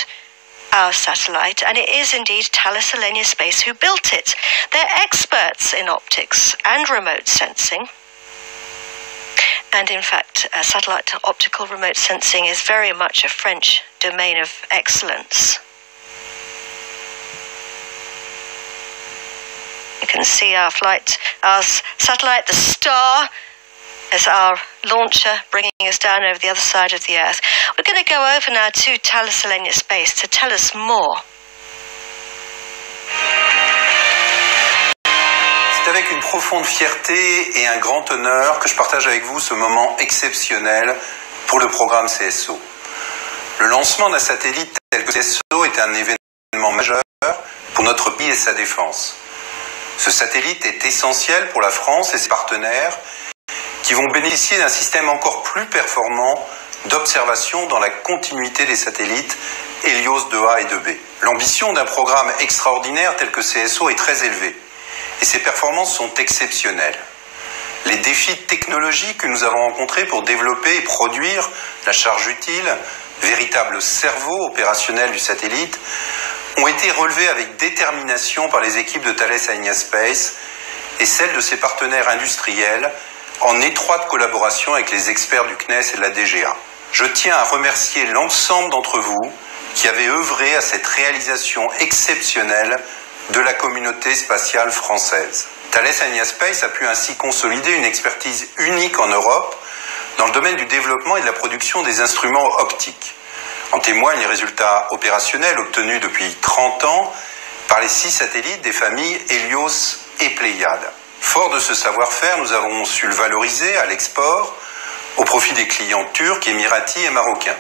our satellite, and it is indeed Thales Alenia Space who built it. They're experts in optics and remote sensing. And in fact, satellite optical remote sensing is very much a French domain of excellence. You can see our satellite, the star, as our launcher bringing us down over the other side of the Earth. We're going to go over now to Thales Alenia Space to tell us more. C'est avec une profonde fierté et un grand honneur que je partage avec vous ce moment exceptionnel pour le programme CSO. Le lancement d'un satellite tel que CSO est un événement majeur pour notre pays et sa défense. Ce satellite est essentiel pour la France et ses partenaires qui vont bénéficier d'un système encore plus performant d'observation dans la continuité des satellites Helios 2A et 2B. L'ambition d'un programme extraordinaire tel que CSO est très élevée et ses performances sont exceptionnelles. Les défis technologiques que nous avons rencontrés pour développer et produire la charge utile, véritable cerveau opérationnel du satellite, ont été relevés avec détermination par les équipes de Thales Alenia Space et celles de ses partenaires industriels en étroite collaboration avec les experts du CNES et de la DGA. Je tiens à remercier l'ensemble d'entre vous qui avez œuvré à cette réalisation exceptionnelle de la communauté spatiale française. Thales Alenia Space a pu ainsi consolider une expertise unique en Europe dans le domaine du développement et de la production des instruments optiques. En témoignent les résultats opérationnels obtenus depuis 30 ans par les 6 satellites des familles Helios et Pléiades. Fort de ce savoir-faire, nous avons su le valoriser à l'export au profit des clients turcs, émiratis et marocains.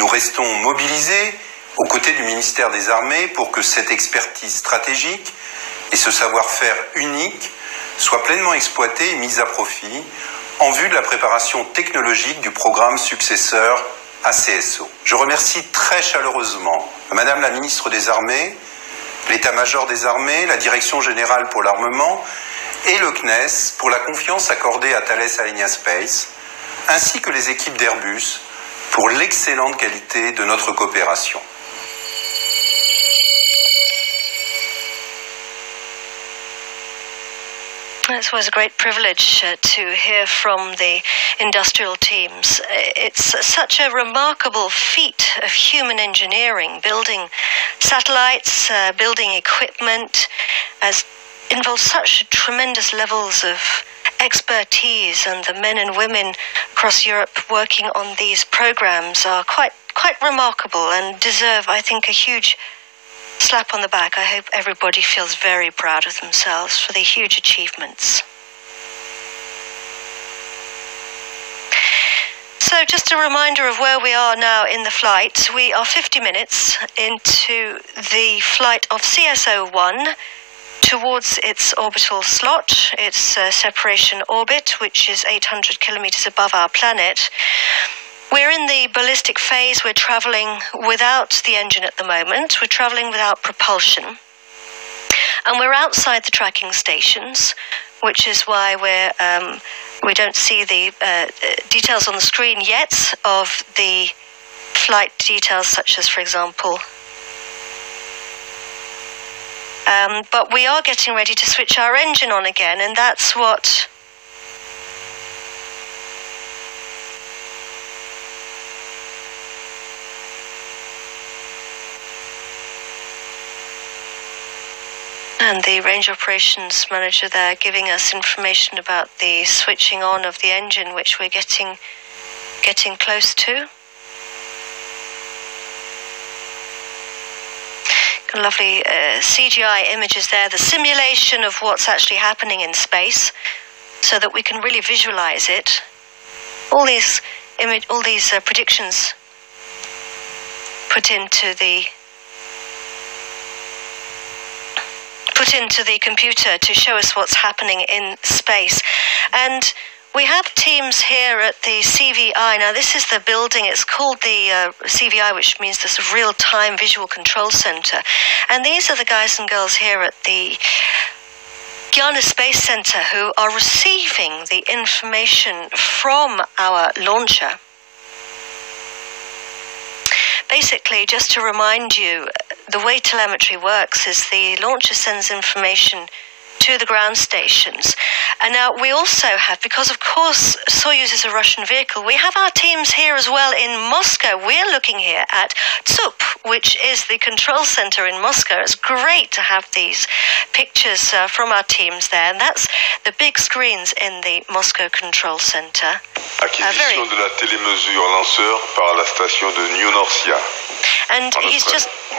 Nous restons mobilisés aux côtés du ministère des Armées pour que cette expertise stratégique et ce savoir-faire unique soient pleinement exploités et mis à profit en vue de la préparation technologique du programme successeur à CSO. Je remercie très chaleureusement Madame la ministre des Armées, l'état-major des armées, la Direction générale pour l'armement et le CNES pour la confiance accordée à Thales Alenia Space, ainsi que les équipes d'Airbus pour l'excellente qualité de notre coopération. It was a great privilege to hear from the industrial teams. It's such a remarkable feat of human engineering, building satellites, building equipment, as involves such tremendous levels of expertise, and the men and women across Europe working on these programs are quite remarkable and deserve, I think, a huge slap on the back. I hope everybody feels very proud of themselves for the huge achievements. So just a reminder of where we are now in the flight. We are 50 minutes into the flight of CSO-1 towards its orbital slot, its separation orbit, which is 800 kilometers above our planet. We're in the ballistic phase. We're traveling without the engine at the moment. We're traveling without propulsion. And we're outside the tracking stations, which is why we don't see the details on the screen yet of the flight details, such as, for example, but we are getting ready to switch our engine on again, and that's what and the range operations manager there giving us information about the switching on of the engine, which we're getting close to. Lovely CGI images there, the simulation of what's actually happening in space, so that we can really visualize it. All these predictions put into the computer to show us what's happening in space. And we have teams here at the CVI. Now, this is the building. It's called the CVI, which means this Real-Time Visual Control Center. And these are the guys and girls here at the Guiana Space Center who are receiving the information from our launcher. Basically, just to remind you, the way telemetry works is the launcher sends information to the ground stations. And now we also have, because of course Soyuz is a Russian vehicle, we have our teams here as well in Moscow. We're looking here at TSUP, which is the control center in Moscow. It's great to have these pictures from our teams there, and that's the big screens in the Moscow control center. Acquisition de la télémesure lanceur par la station de New Norcia. And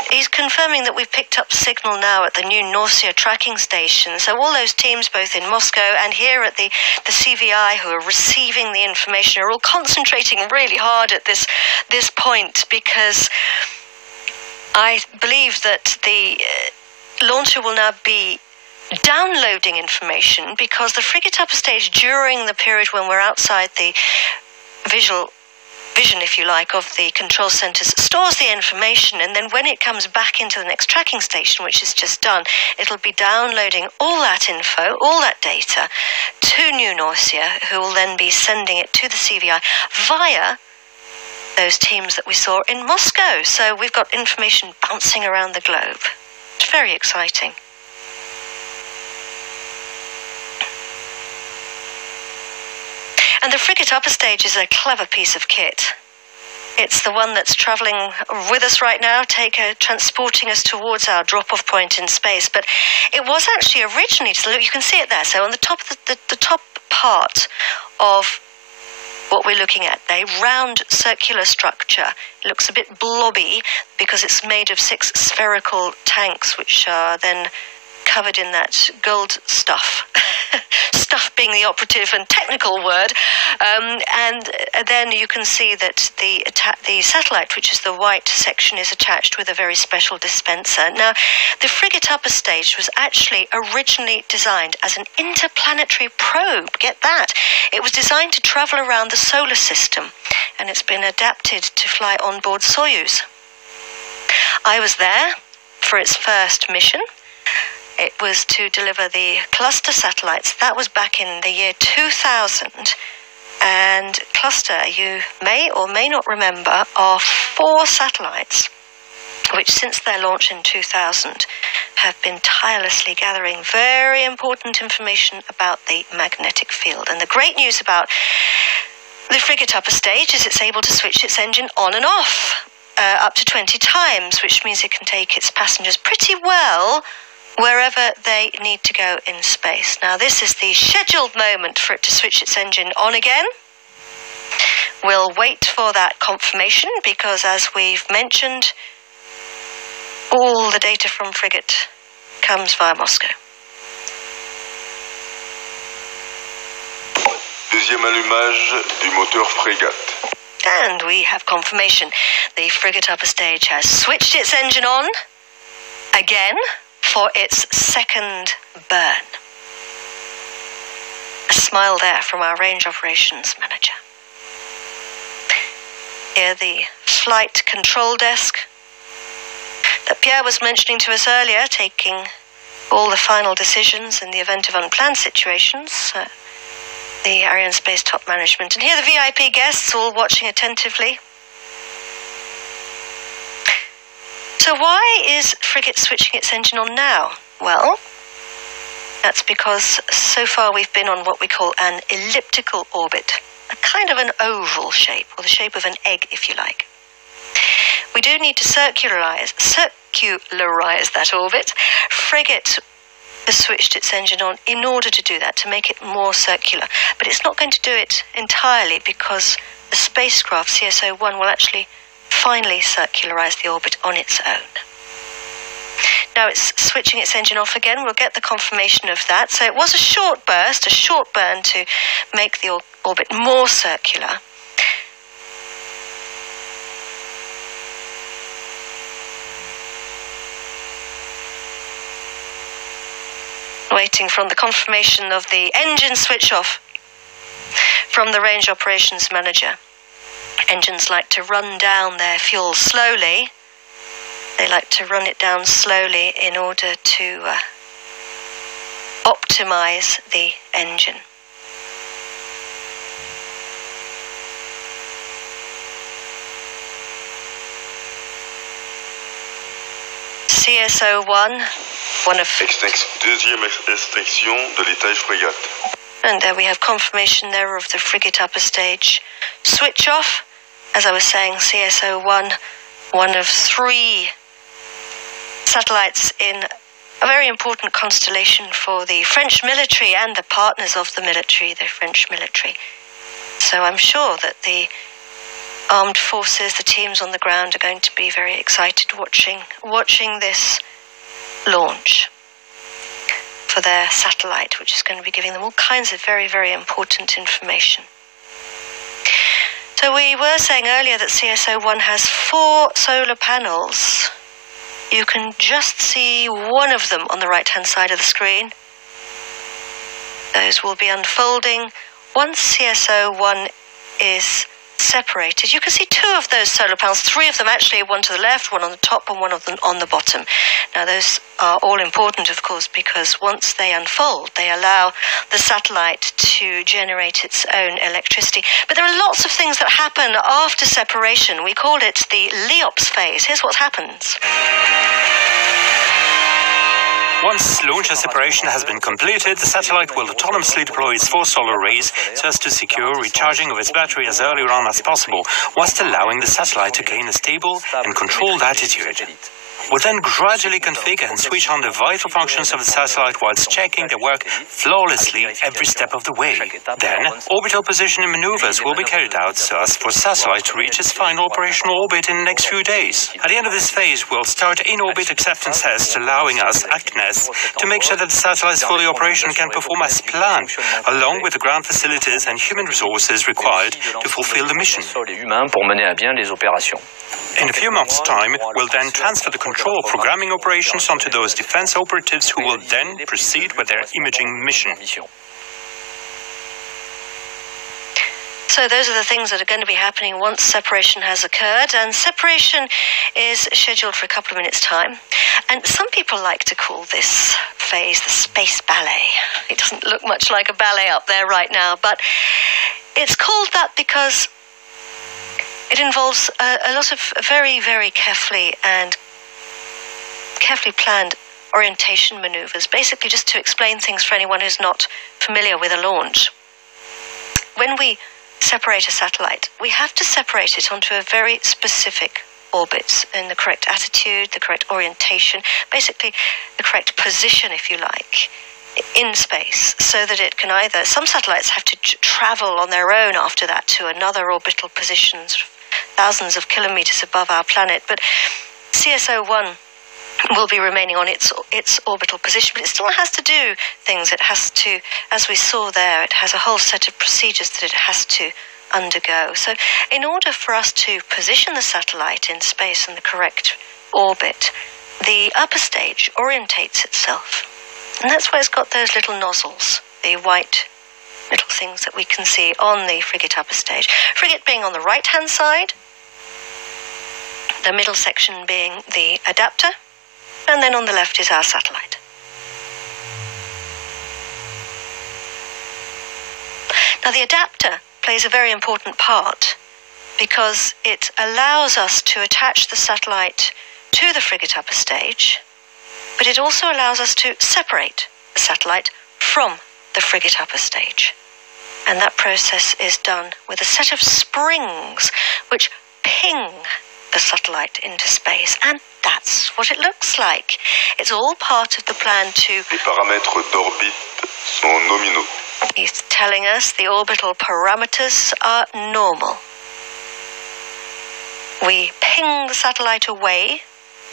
he's confirming that we've picked up signal now at the new Norcia tracking station. So all those teams, both in Moscow and here at the CVI, who are receiving the information, are all concentrating really hard at this point, because I believe that the launcher will now be downloading information, because the frigate upper stage, during the period when we're outside the vision, if you like, of the control centers, stores the information, and then when it comes back into the next tracking station, which is just done, it'll be downloading all that info, all that data, to New Norcia, who will then be sending it to the CVI via those teams that we saw in Moscow. So we've got information bouncing around the globe. It's very exciting. And the frigate upper stage is a clever piece of kit. It's the one that's travelling with us right now, transporting us towards our drop-off point in space. But it was actually originally, you can see it there, so on the top of the top part of what we're looking at, a round circular structure. It looks a bit blobby because it's made of 6 spherical tanks, which are then covered in that gold stuff. Stuff being the operative and technical word. And then you can see that the satellite, which is the white section, is attached with a very special dispenser. Now, the frigate upper stage was actually originally designed as an interplanetary probe. Get that? It was designed to travel around the solar system, and it's been adapted to fly on board Soyuz. I was there for its first mission. It was to deliver the cluster satellites. That was back in the year 2000. And cluster, you may or may not remember, are 4 satellites, which since their launch in 2000 have been tirelessly gathering very important information about the magnetic field. And the great news about the frigate upper stage is it's able to switch its engine on and off up to 20 times, which means it can take its passengers pretty well wherever they need to go in space. Now, this is the scheduled moment for it to switch its engine on again. We'll wait for that confirmation because, as we've mentioned, all the data from frigate comes via Moscow. Deuxième allumage du moteur frégate. And we have confirmation. The frigate upper stage has switched its engine on again for its second burn. A smile there from our range operations manager. Here the flight control desk that Pierre was mentioning to us earlier, taking all the final decisions in the event of unplanned situations. The Arianespace top management. And here the VIP guests all watching attentively. So why is frigate switching its engine on now? Well, that's because so far we've been on what we call an elliptical orbit, a kind of an oval shape, or the shape of an egg, if you like. We do need to circularize that orbit. Frigate has switched its engine on in order to do that, to make it more circular. But it's not going to do it entirely because the spacecraft, CSO-1, will actually finally circularize the orbit on its own. Now it's switching its engine off again. We'll get the confirmation of that. So it was a short burst, a short burn to make the orbit more circular. Waiting from the confirmation of the engine switch off from the range operations manager. Engines like to run down their fuel slowly. They like to run it down slowly in order to optimize the engine. CSO-1 Deuxième extinction de l'étage frégate. And there we have confirmation there of the frigate upper stage switch off. As I was saying, CSO-1, one of 3 satellites in a very important constellation for the French military and the partners of the military, the French military. So I'm sure that the armed forces, the teams on the ground, are going to be very excited watching this launch for their satellite, which is going to be giving them all kinds of very, very important information. So we were saying earlier that CSO-1 has 4 solar panels. You can just see one of them on the right-hand side of the screen. Those will be unfolding once CSO-1 is separated. You can see 2 of those solar panels, 3 of them actually, one to the left, one on the top and one of them on the bottom. Now those are all important, of course, because once they unfold, they allow the satellite to generate its own electricity. But there are lots of things that happen after separation. We call it the LEOPS phase. Here's what happens. Once launch and separation has been completed, the satellite will autonomously deploy its 4 solar arrays so as to secure recharging of its battery as early on as possible, whilst allowing the satellite to gain a stable and controlled attitude. We'll then gradually configure and switch on the vital functions of the satellite whilst checking they work flawlessly every step of the way. Then, orbital positioning maneuvers will be carried out so as for the satellite to reach its final operational orbit in the next few days. At the end of this phase, we'll start in-orbit acceptance tests, allowing us, ACNES, to make sure that the satellite is fully operational and can perform as planned, along with the ground facilities and human resources required to fulfill the mission. In a few months' time, we'll then transfer the control programming operations onto those defense operatives who will then proceed with their imaging mission. So those are the things that are going to be happening once separation has occurred, and separation is scheduled for a couple of minutes' time. And some people like to call this phase the space ballet. It doesn't look much like a ballet up there right now, but it's called that because it involves a lot of very, very carefully planned orientation maneuvers, basically just to explain things for anyone who's not familiar with a launch. When we separate a satellite, we have to separate it onto a very specific orbit in the correct attitude, the correct orientation, basically the correct position, if you like, in space, so that it can either, some satellites have to travel on their own after that to another orbital position, sort of thousands of kilometers above our planet, but CSO-1 will be remaining on its orbital position, but it still has to do things. It has to, as we saw there, it has a whole set of procedures that it has to undergo. So in order for us to position the satellite in space in the correct orbit, the upper stage orientates itself. And that's why it's got those little nozzles, the white little things that we can see on the frigate upper stage. Frigate being on the right-hand side, the middle section being the adapter, and then on the left is our satellite. Now the adapter plays a very important part because it allows us to attach the satellite to the frigate upper stage, but it also allows us to separate the satellite from the frigate upper stage. And that process is done with a set of springs which ping the satellite into space. And that's what it looks like. It's all part of the plan to... Les paramètres d'orbite sont nominaux. He's telling us the orbital parameters are normal. We ping the satellite away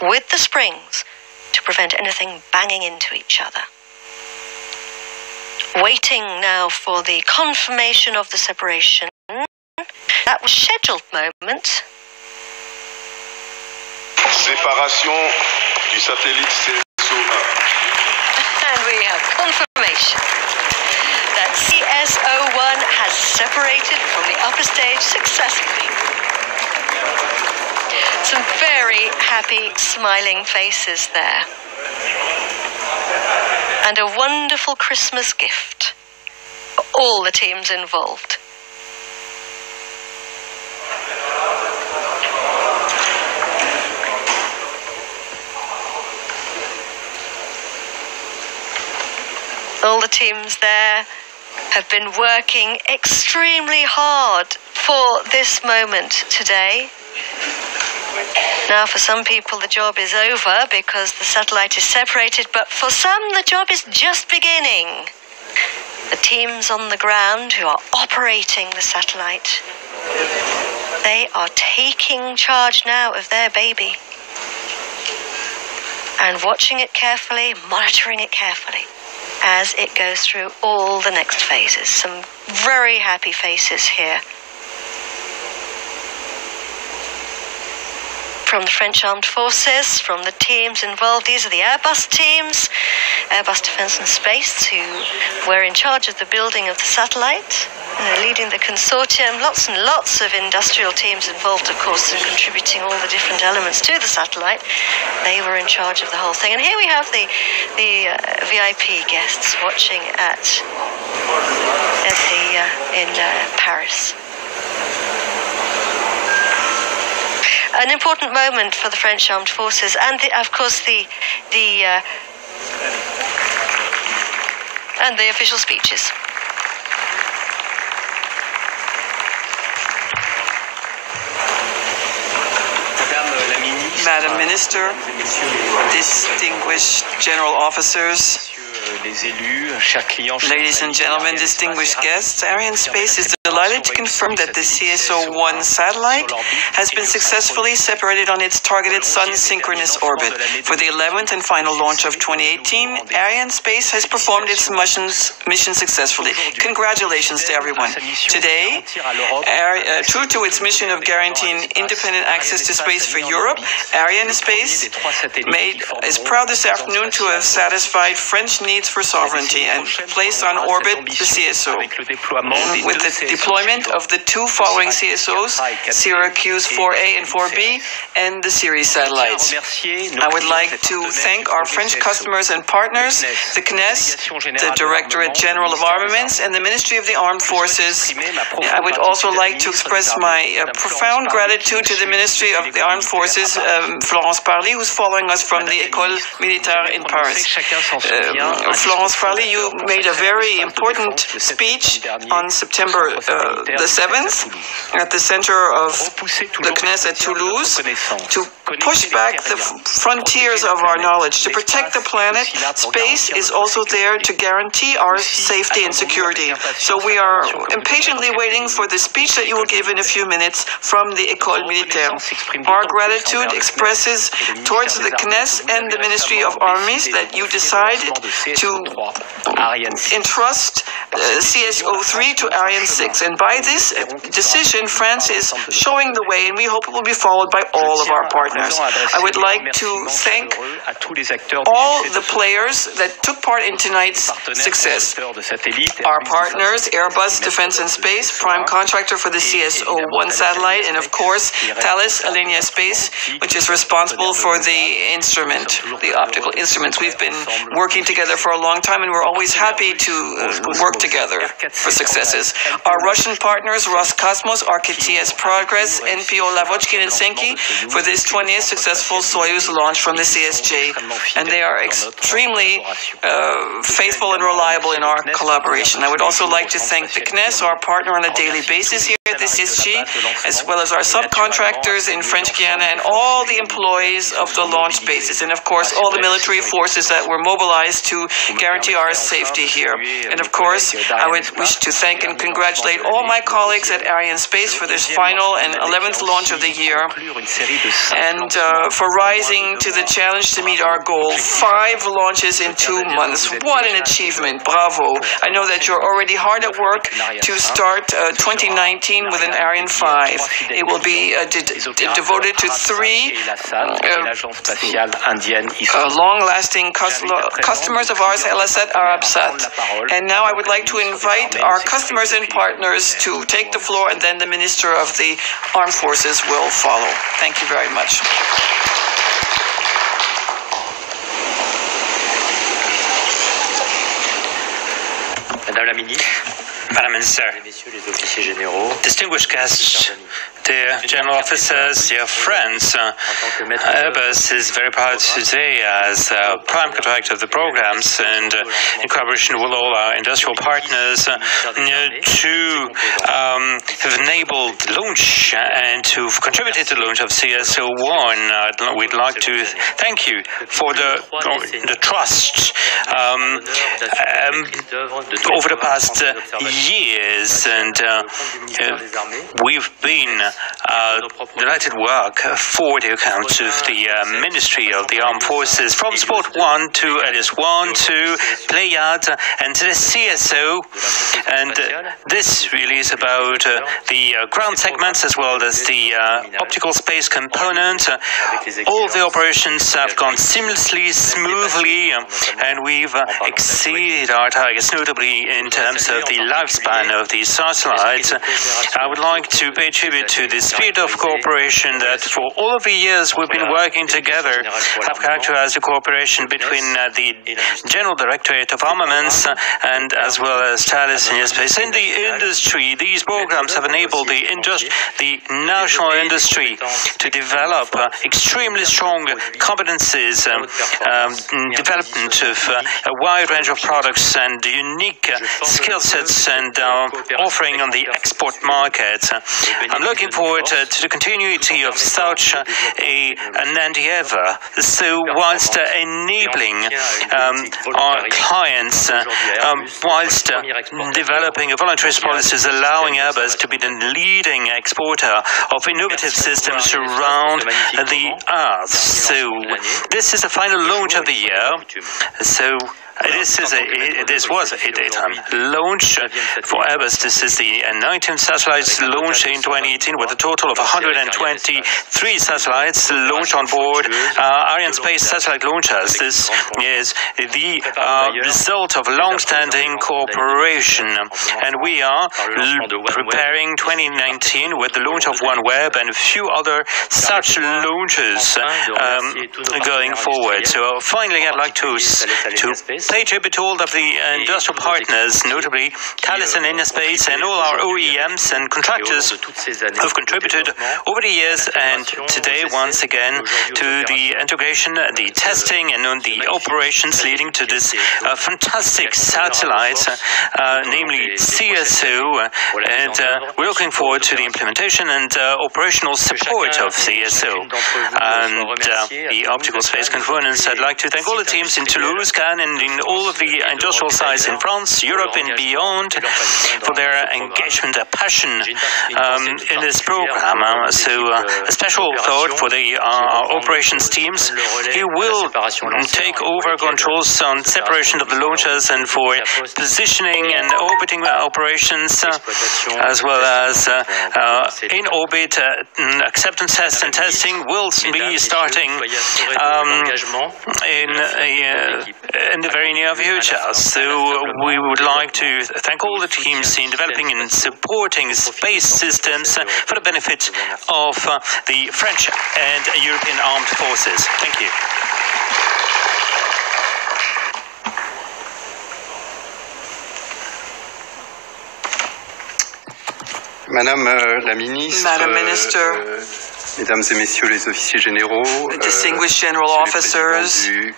with the springs to prevent anything banging into each other. Waiting now for the confirmation of the separation. That was scheduled moment. Séparation du satellite CSO-1. And we have confirmation that CSO-1 has separated from the upper stage successfully. Some very happy, smiling faces there. And a wonderful Christmas gift for all the teams involved. All the teams there have been working extremely hard for this moment today. Now, for some people, the job is over because the satellite is separated, but for some, the job is just beginning. The teams on the ground who are operating the satellite, they are taking charge now of their baby and watching it carefully, monitoring it carefully as it goes through all the next phases. Some very happy faces here. From the French Armed Forces, from the teams involved. These are the Airbus teams, Airbus Defence and Space, who were in charge of the building of the satellite, leading the consortium. Lots and lots of industrial teams involved, of course, in contributing all the different elements to the satellite. They were in charge of the whole thing. And here we have the VIP guests watching in Paris. An important moment for the French Armed Forces, and of course the official speeches. Madam Minister, distinguished general officers, ladies and gentlemen, distinguished guests, Arianespace is delighted to confirm that the CSO-1 satellite has been successfully separated on its targeted sun-synchronous orbit. For the 11th and final launch of 2018, Arianespace has performed its mission successfully. Congratulations to everyone. Today, true to its mission of guaranteeing independent access to space for Europe, Arianespace is proud this afternoon to have satisfied French needs for sovereignty and placed on orbit the CSO. With the deployment of the two following CSOs, Syracuse 4A and 4B, and the Ceres satellites. I would like to thank our French customers and partners, the CNES, the Directorate General of Armaments, and the Ministry of the Armed Forces. I would also like to express my profound gratitude to the Ministry of the Armed Forces, Florence Parly, who's following us from the École Militaire in Paris. Florence Parly, you made a very important speech on September the 7th at the center of the CNES at Toulouse to push back the frontiers of our knowledge, to protect the planet. Space is also there to guarantee our safety and security. So we are impatiently waiting for the speech that you will give in a few minutes from the École Militaire. Our gratitude expresses towards the CNES and the Ministry of Armies that you decided to entrust CSO-3 to Ariane 6. And by this decision, France is showing the way, and we hope it will be followed by all of our partners. I would like to thank all the players that took part in tonight's success. Our partners, Airbus Defence and Space, prime contractor for the CSO-1 satellite, and of course, Thales Alenia Space, which is responsible for the instrument, the optical instruments. We've been working together for a long time, and we're always happy to work together for successes. Our Russian partners, Roscosmos, RKTS Progress, NPO Lavochkin and Senki, for this 20th successful Soyuz launch from the CSJ. And they are extremely faithful and reliable in our collaboration. I would also like to thank the CNES, our partner on a daily basis here at the CSG, as well as our subcontractors in French Guiana and all the employees of the launch bases, and of course all the military forces that were mobilized to guarantee our safety here. And of course, I would wish to thank and congratulate all my colleagues at Arianespace for this final and 11th launch of the year, and for rising to the challenge to meet our goal. 5 launches in 2 months. What an achievement. Bravo. I know that you're already hard at work to start 2019 with an Ariane 5. It will be devoted to 3 long-lasting customers of ours, Elasat, Arabsat. And now I would like to invite our customers and partners to take the floor, and then the Minister of the Armed Forces will follow. Thank you very much. Madam Minister, distinguished guests, dear general officers, dear friends, Airbus is very proud today as prime contractor of the programs and in collaboration with all our industrial partners to have enabled launch and to have contributed to the launch of CSO-1. We'd like to thank you for the trust over the past years, and we've been delighted work for the account of the Ministry of the Armed Forces, from Sport 1 to LS1 to Pléiades and to the CSO. And this really is about the ground segments as well as the optical space component. All the operations have gone seamlessly, smoothly, and we've exceeded our targets, notably in terms of the lifespan of these satellites. I would like to pay tribute to the spirit of cooperation that for all of the years we've been working together have characterized the cooperation between the General Directorate of Armaments and as well as Thales Alenia Space. In the industry, these programs have enabled the national industry to develop extremely strong competencies, development of a wide range of products and unique skill sets and offering on the export market. I'm looking forward to the continuity of such an endeavor, so whilst enabling our clients, whilst developing a voluntary policies allowing Airbus to be the leading exporter of innovative systems around the Earth. So this is the final launch of the year. So this was a daytime launch for Airbus. This is the 19th satellite launched in 2018 with a total of 123 satellites launched on board Arianespace satellite launchers. This is the result of long-standing cooperation, and we are preparing 2019 with the launch of OneWeb and a few other such launches going forward. So finally, I'd like to pay tribute to all of the industrial partners, notably Thales Alenia Space and all our OEMs and contractors who've contributed over the years and today once again to the integration, the testing and the operations leading to this fantastic satellite, namely CSO, and we're looking forward to the implementation and operational support of CSO and the optical space components. I'd like to thank all the teams in Toulouse, Cannes, and in all of the industrial sites in France, Europe, and beyond for their engagement, their passion in this program. So a special thought for the operations teams who will take over controls on separation of the launchers and for positioning and orbiting operations, as well as in orbit acceptance tests and testing will be starting in the very near future. So we would like to thank all the teams in developing and supporting space systems for the benefit of the French and European armed forces. Thank you. Madame la Ministre, Madam Minister, Mesdames et Messieurs les officiers généraux, distinguished general officers, the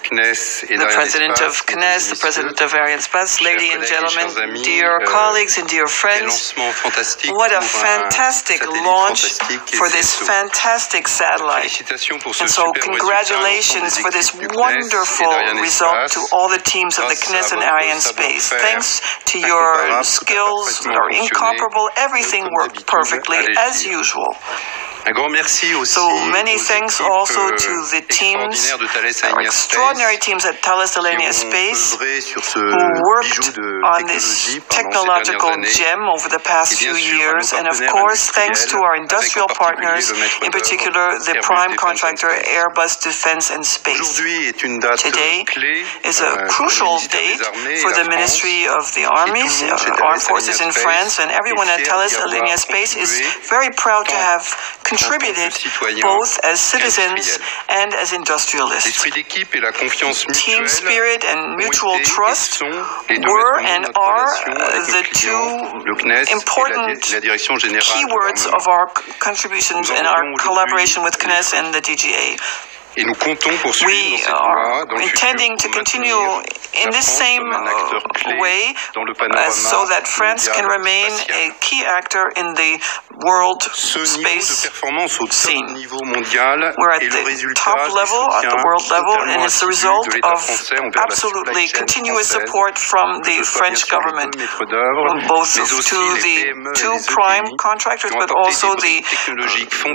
President of CNES, the President of Arianespace, ladies and gentlemen, dear colleagues and dear friends, what a fantastic launch for this fantastic satellite. And so congratulations for this wonderful result to all the teams of the CNES and Arianespace. Thanks to your skills, are incomparable. Everything worked perfectly as usual. So many thanks also to the teams, our extraordinary teams at Thales Alenia Space, who worked on this technological gem over the past few years, and of course thanks to our industrial partners, in particular the prime contractor Airbus Defence and Space. Today is a crucial date for the Ministry of the Armies, Armed Forces in France, and everyone at Thales Alenia Space is very proud to have contributed both as citizens and as industrialists. Team spirit and mutual trust were and are the two important keywords of our contributions and our collaboration with CNES and the DGA. We are intending to continue in this same way so that France can remain a key actor in the world space scene. We're at the top level, at the world level, and it's the result of absolutely continuous support from the French government, both to the two prime contractors, but also the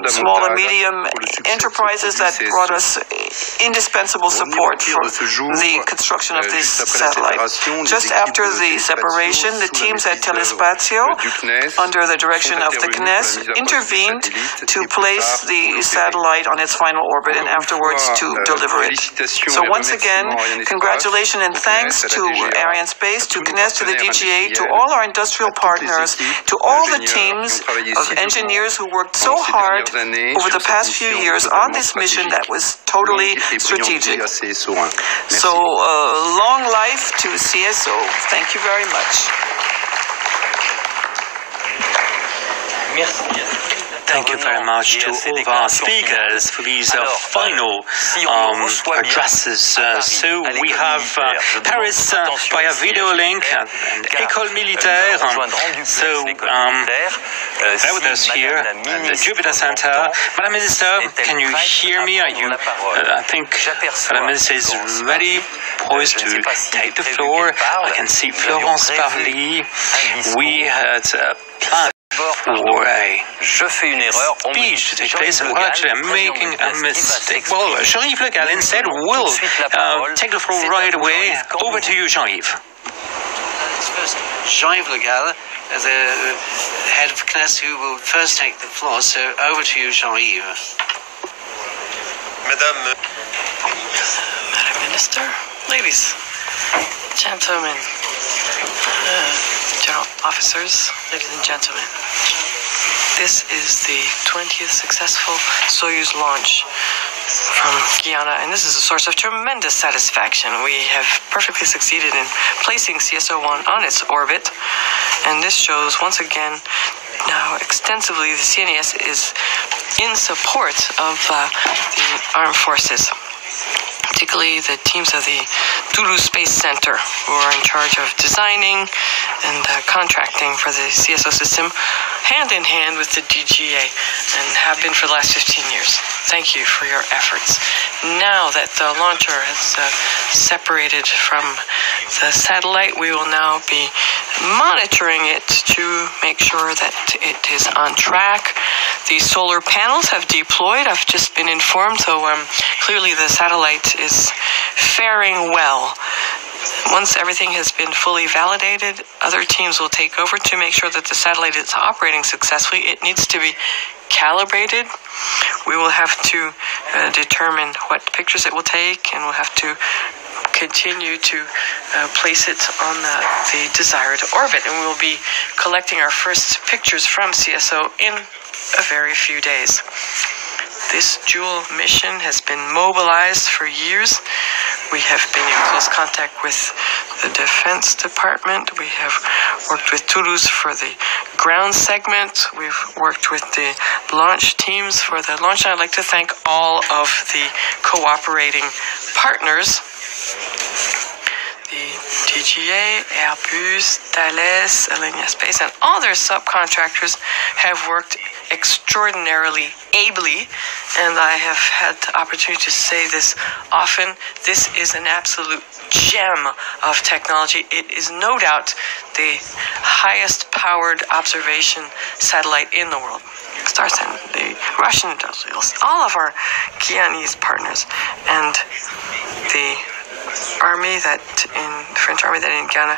small and medium enterprises that brought us indispensable support for the construction of this satellite. Just after the separation, the teams at Telespazio, under the direction of the CNES, intervened to place the satellite on its final orbit and afterwards to deliver it. So once again, congratulations and thanks to Arianespace, to CNES, to the DGA, to all our industrial partners, to all the teams of engineers who worked so hard over the past few years on this mission that was totally strategic. So long life to CSO. Thank you very much. Thank you very much to all of our speakers for these final addresses. So we have Paris via video link and École Militaire. So bear with us here at the Jupiter Center. Madame Minister, can you hear me? Are you? I think Madame Minister is ready, poised to take the floor. I can see Florence Parly. We had planned for a speech to take place, and we're actually making a mistake. Well, Jean-Yves Le Gall instead will take the floor right away. Over to you, Jean-Yves. Jean-Yves Le Gall, the head of CNES, who will first take the floor. So over to you, Jean-Yves. Madame Minister, ladies, gentlemen, general officers, ladies and gentlemen. This is the 20th successful Soyuz launch from Guyana, and this is a source of tremendous satisfaction. We have perfectly succeeded in placing CSO-1 on its orbit, and this shows once again now extensively the CNES is in support of the armed forces, particularly the teams of the Toulouse Space Center, who are in charge of designing and contracting for the CSO system, hand in hand with the DGA, and have been for the last 15 years. Thank you for your efforts. Now that the launcher has separated from the satellite, we will now be monitoring it to make sure that it is on track. The solar panels have deployed. I've just been informed, so clearly the satellite is faring well. Once everything has been fully validated, other teams will take over to make sure that the satellite is operating successfully. It needs to be calibrated. We will have to determine what pictures it will take, and we'll have to continue to place it on the desired orbit. And we will be collecting our first pictures from CSO in a very few days. This dual mission has been mobilized for years. We have been in close contact with the Defense Department. We have worked with Toulouse for the ground segment. We've worked with the launch teams for the launch. I'd like to thank all of the cooperating partners. The DGA, Airbus, Thales, Arianespace, and all their subcontractors have worked extraordinarily ably, and I have had the opportunity to say this often. This is an absolute gem of technology. It is no doubt the highest powered observation satellite in the world. Starsat, the Russian industrials, all of our Guyanese partners, and the army French army that in Guyana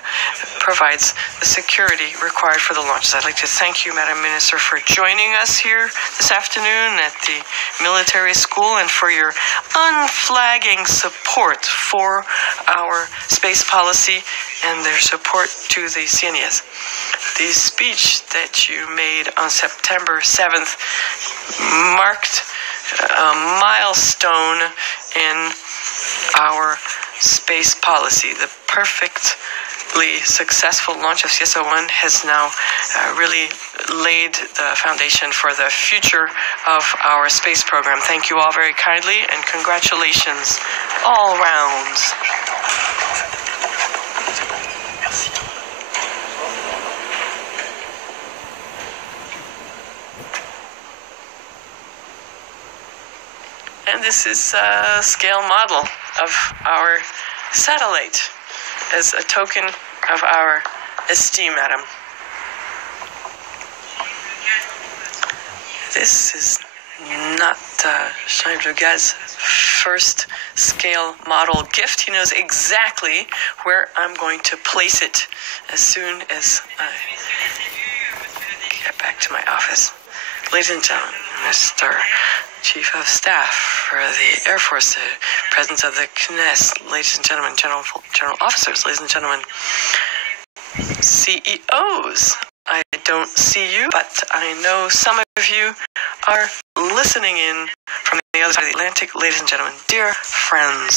provides the security required for the launch. So I'd like to thank you, Madam Minister, for joining us here this afternoon at the military school and for your unflagging support for our space policy and their support to the CNES. The speech that you made on September 7th marked a milestone in our space policy. The perfectly successful launch of CSO-1 has now really laid the foundation for the future of our space program. Thank you all very kindly, and congratulations all round. And this is a scale model of our satellite as a token of our esteem, Madam. This is not Jean-Yves Le Gall's first scale model gift. He knows exactly where I'm going to place it as soon as I get back to my office. Ladies and gentlemen, Mr. Chief of Staff for the Air Force, the President of the Knesset, ladies and gentlemen, General Officers, ladies and gentlemen, CEOs. I don't see you, but I know some of you are listening in from the other side of the Atlantic. Ladies and gentlemen, dear friends,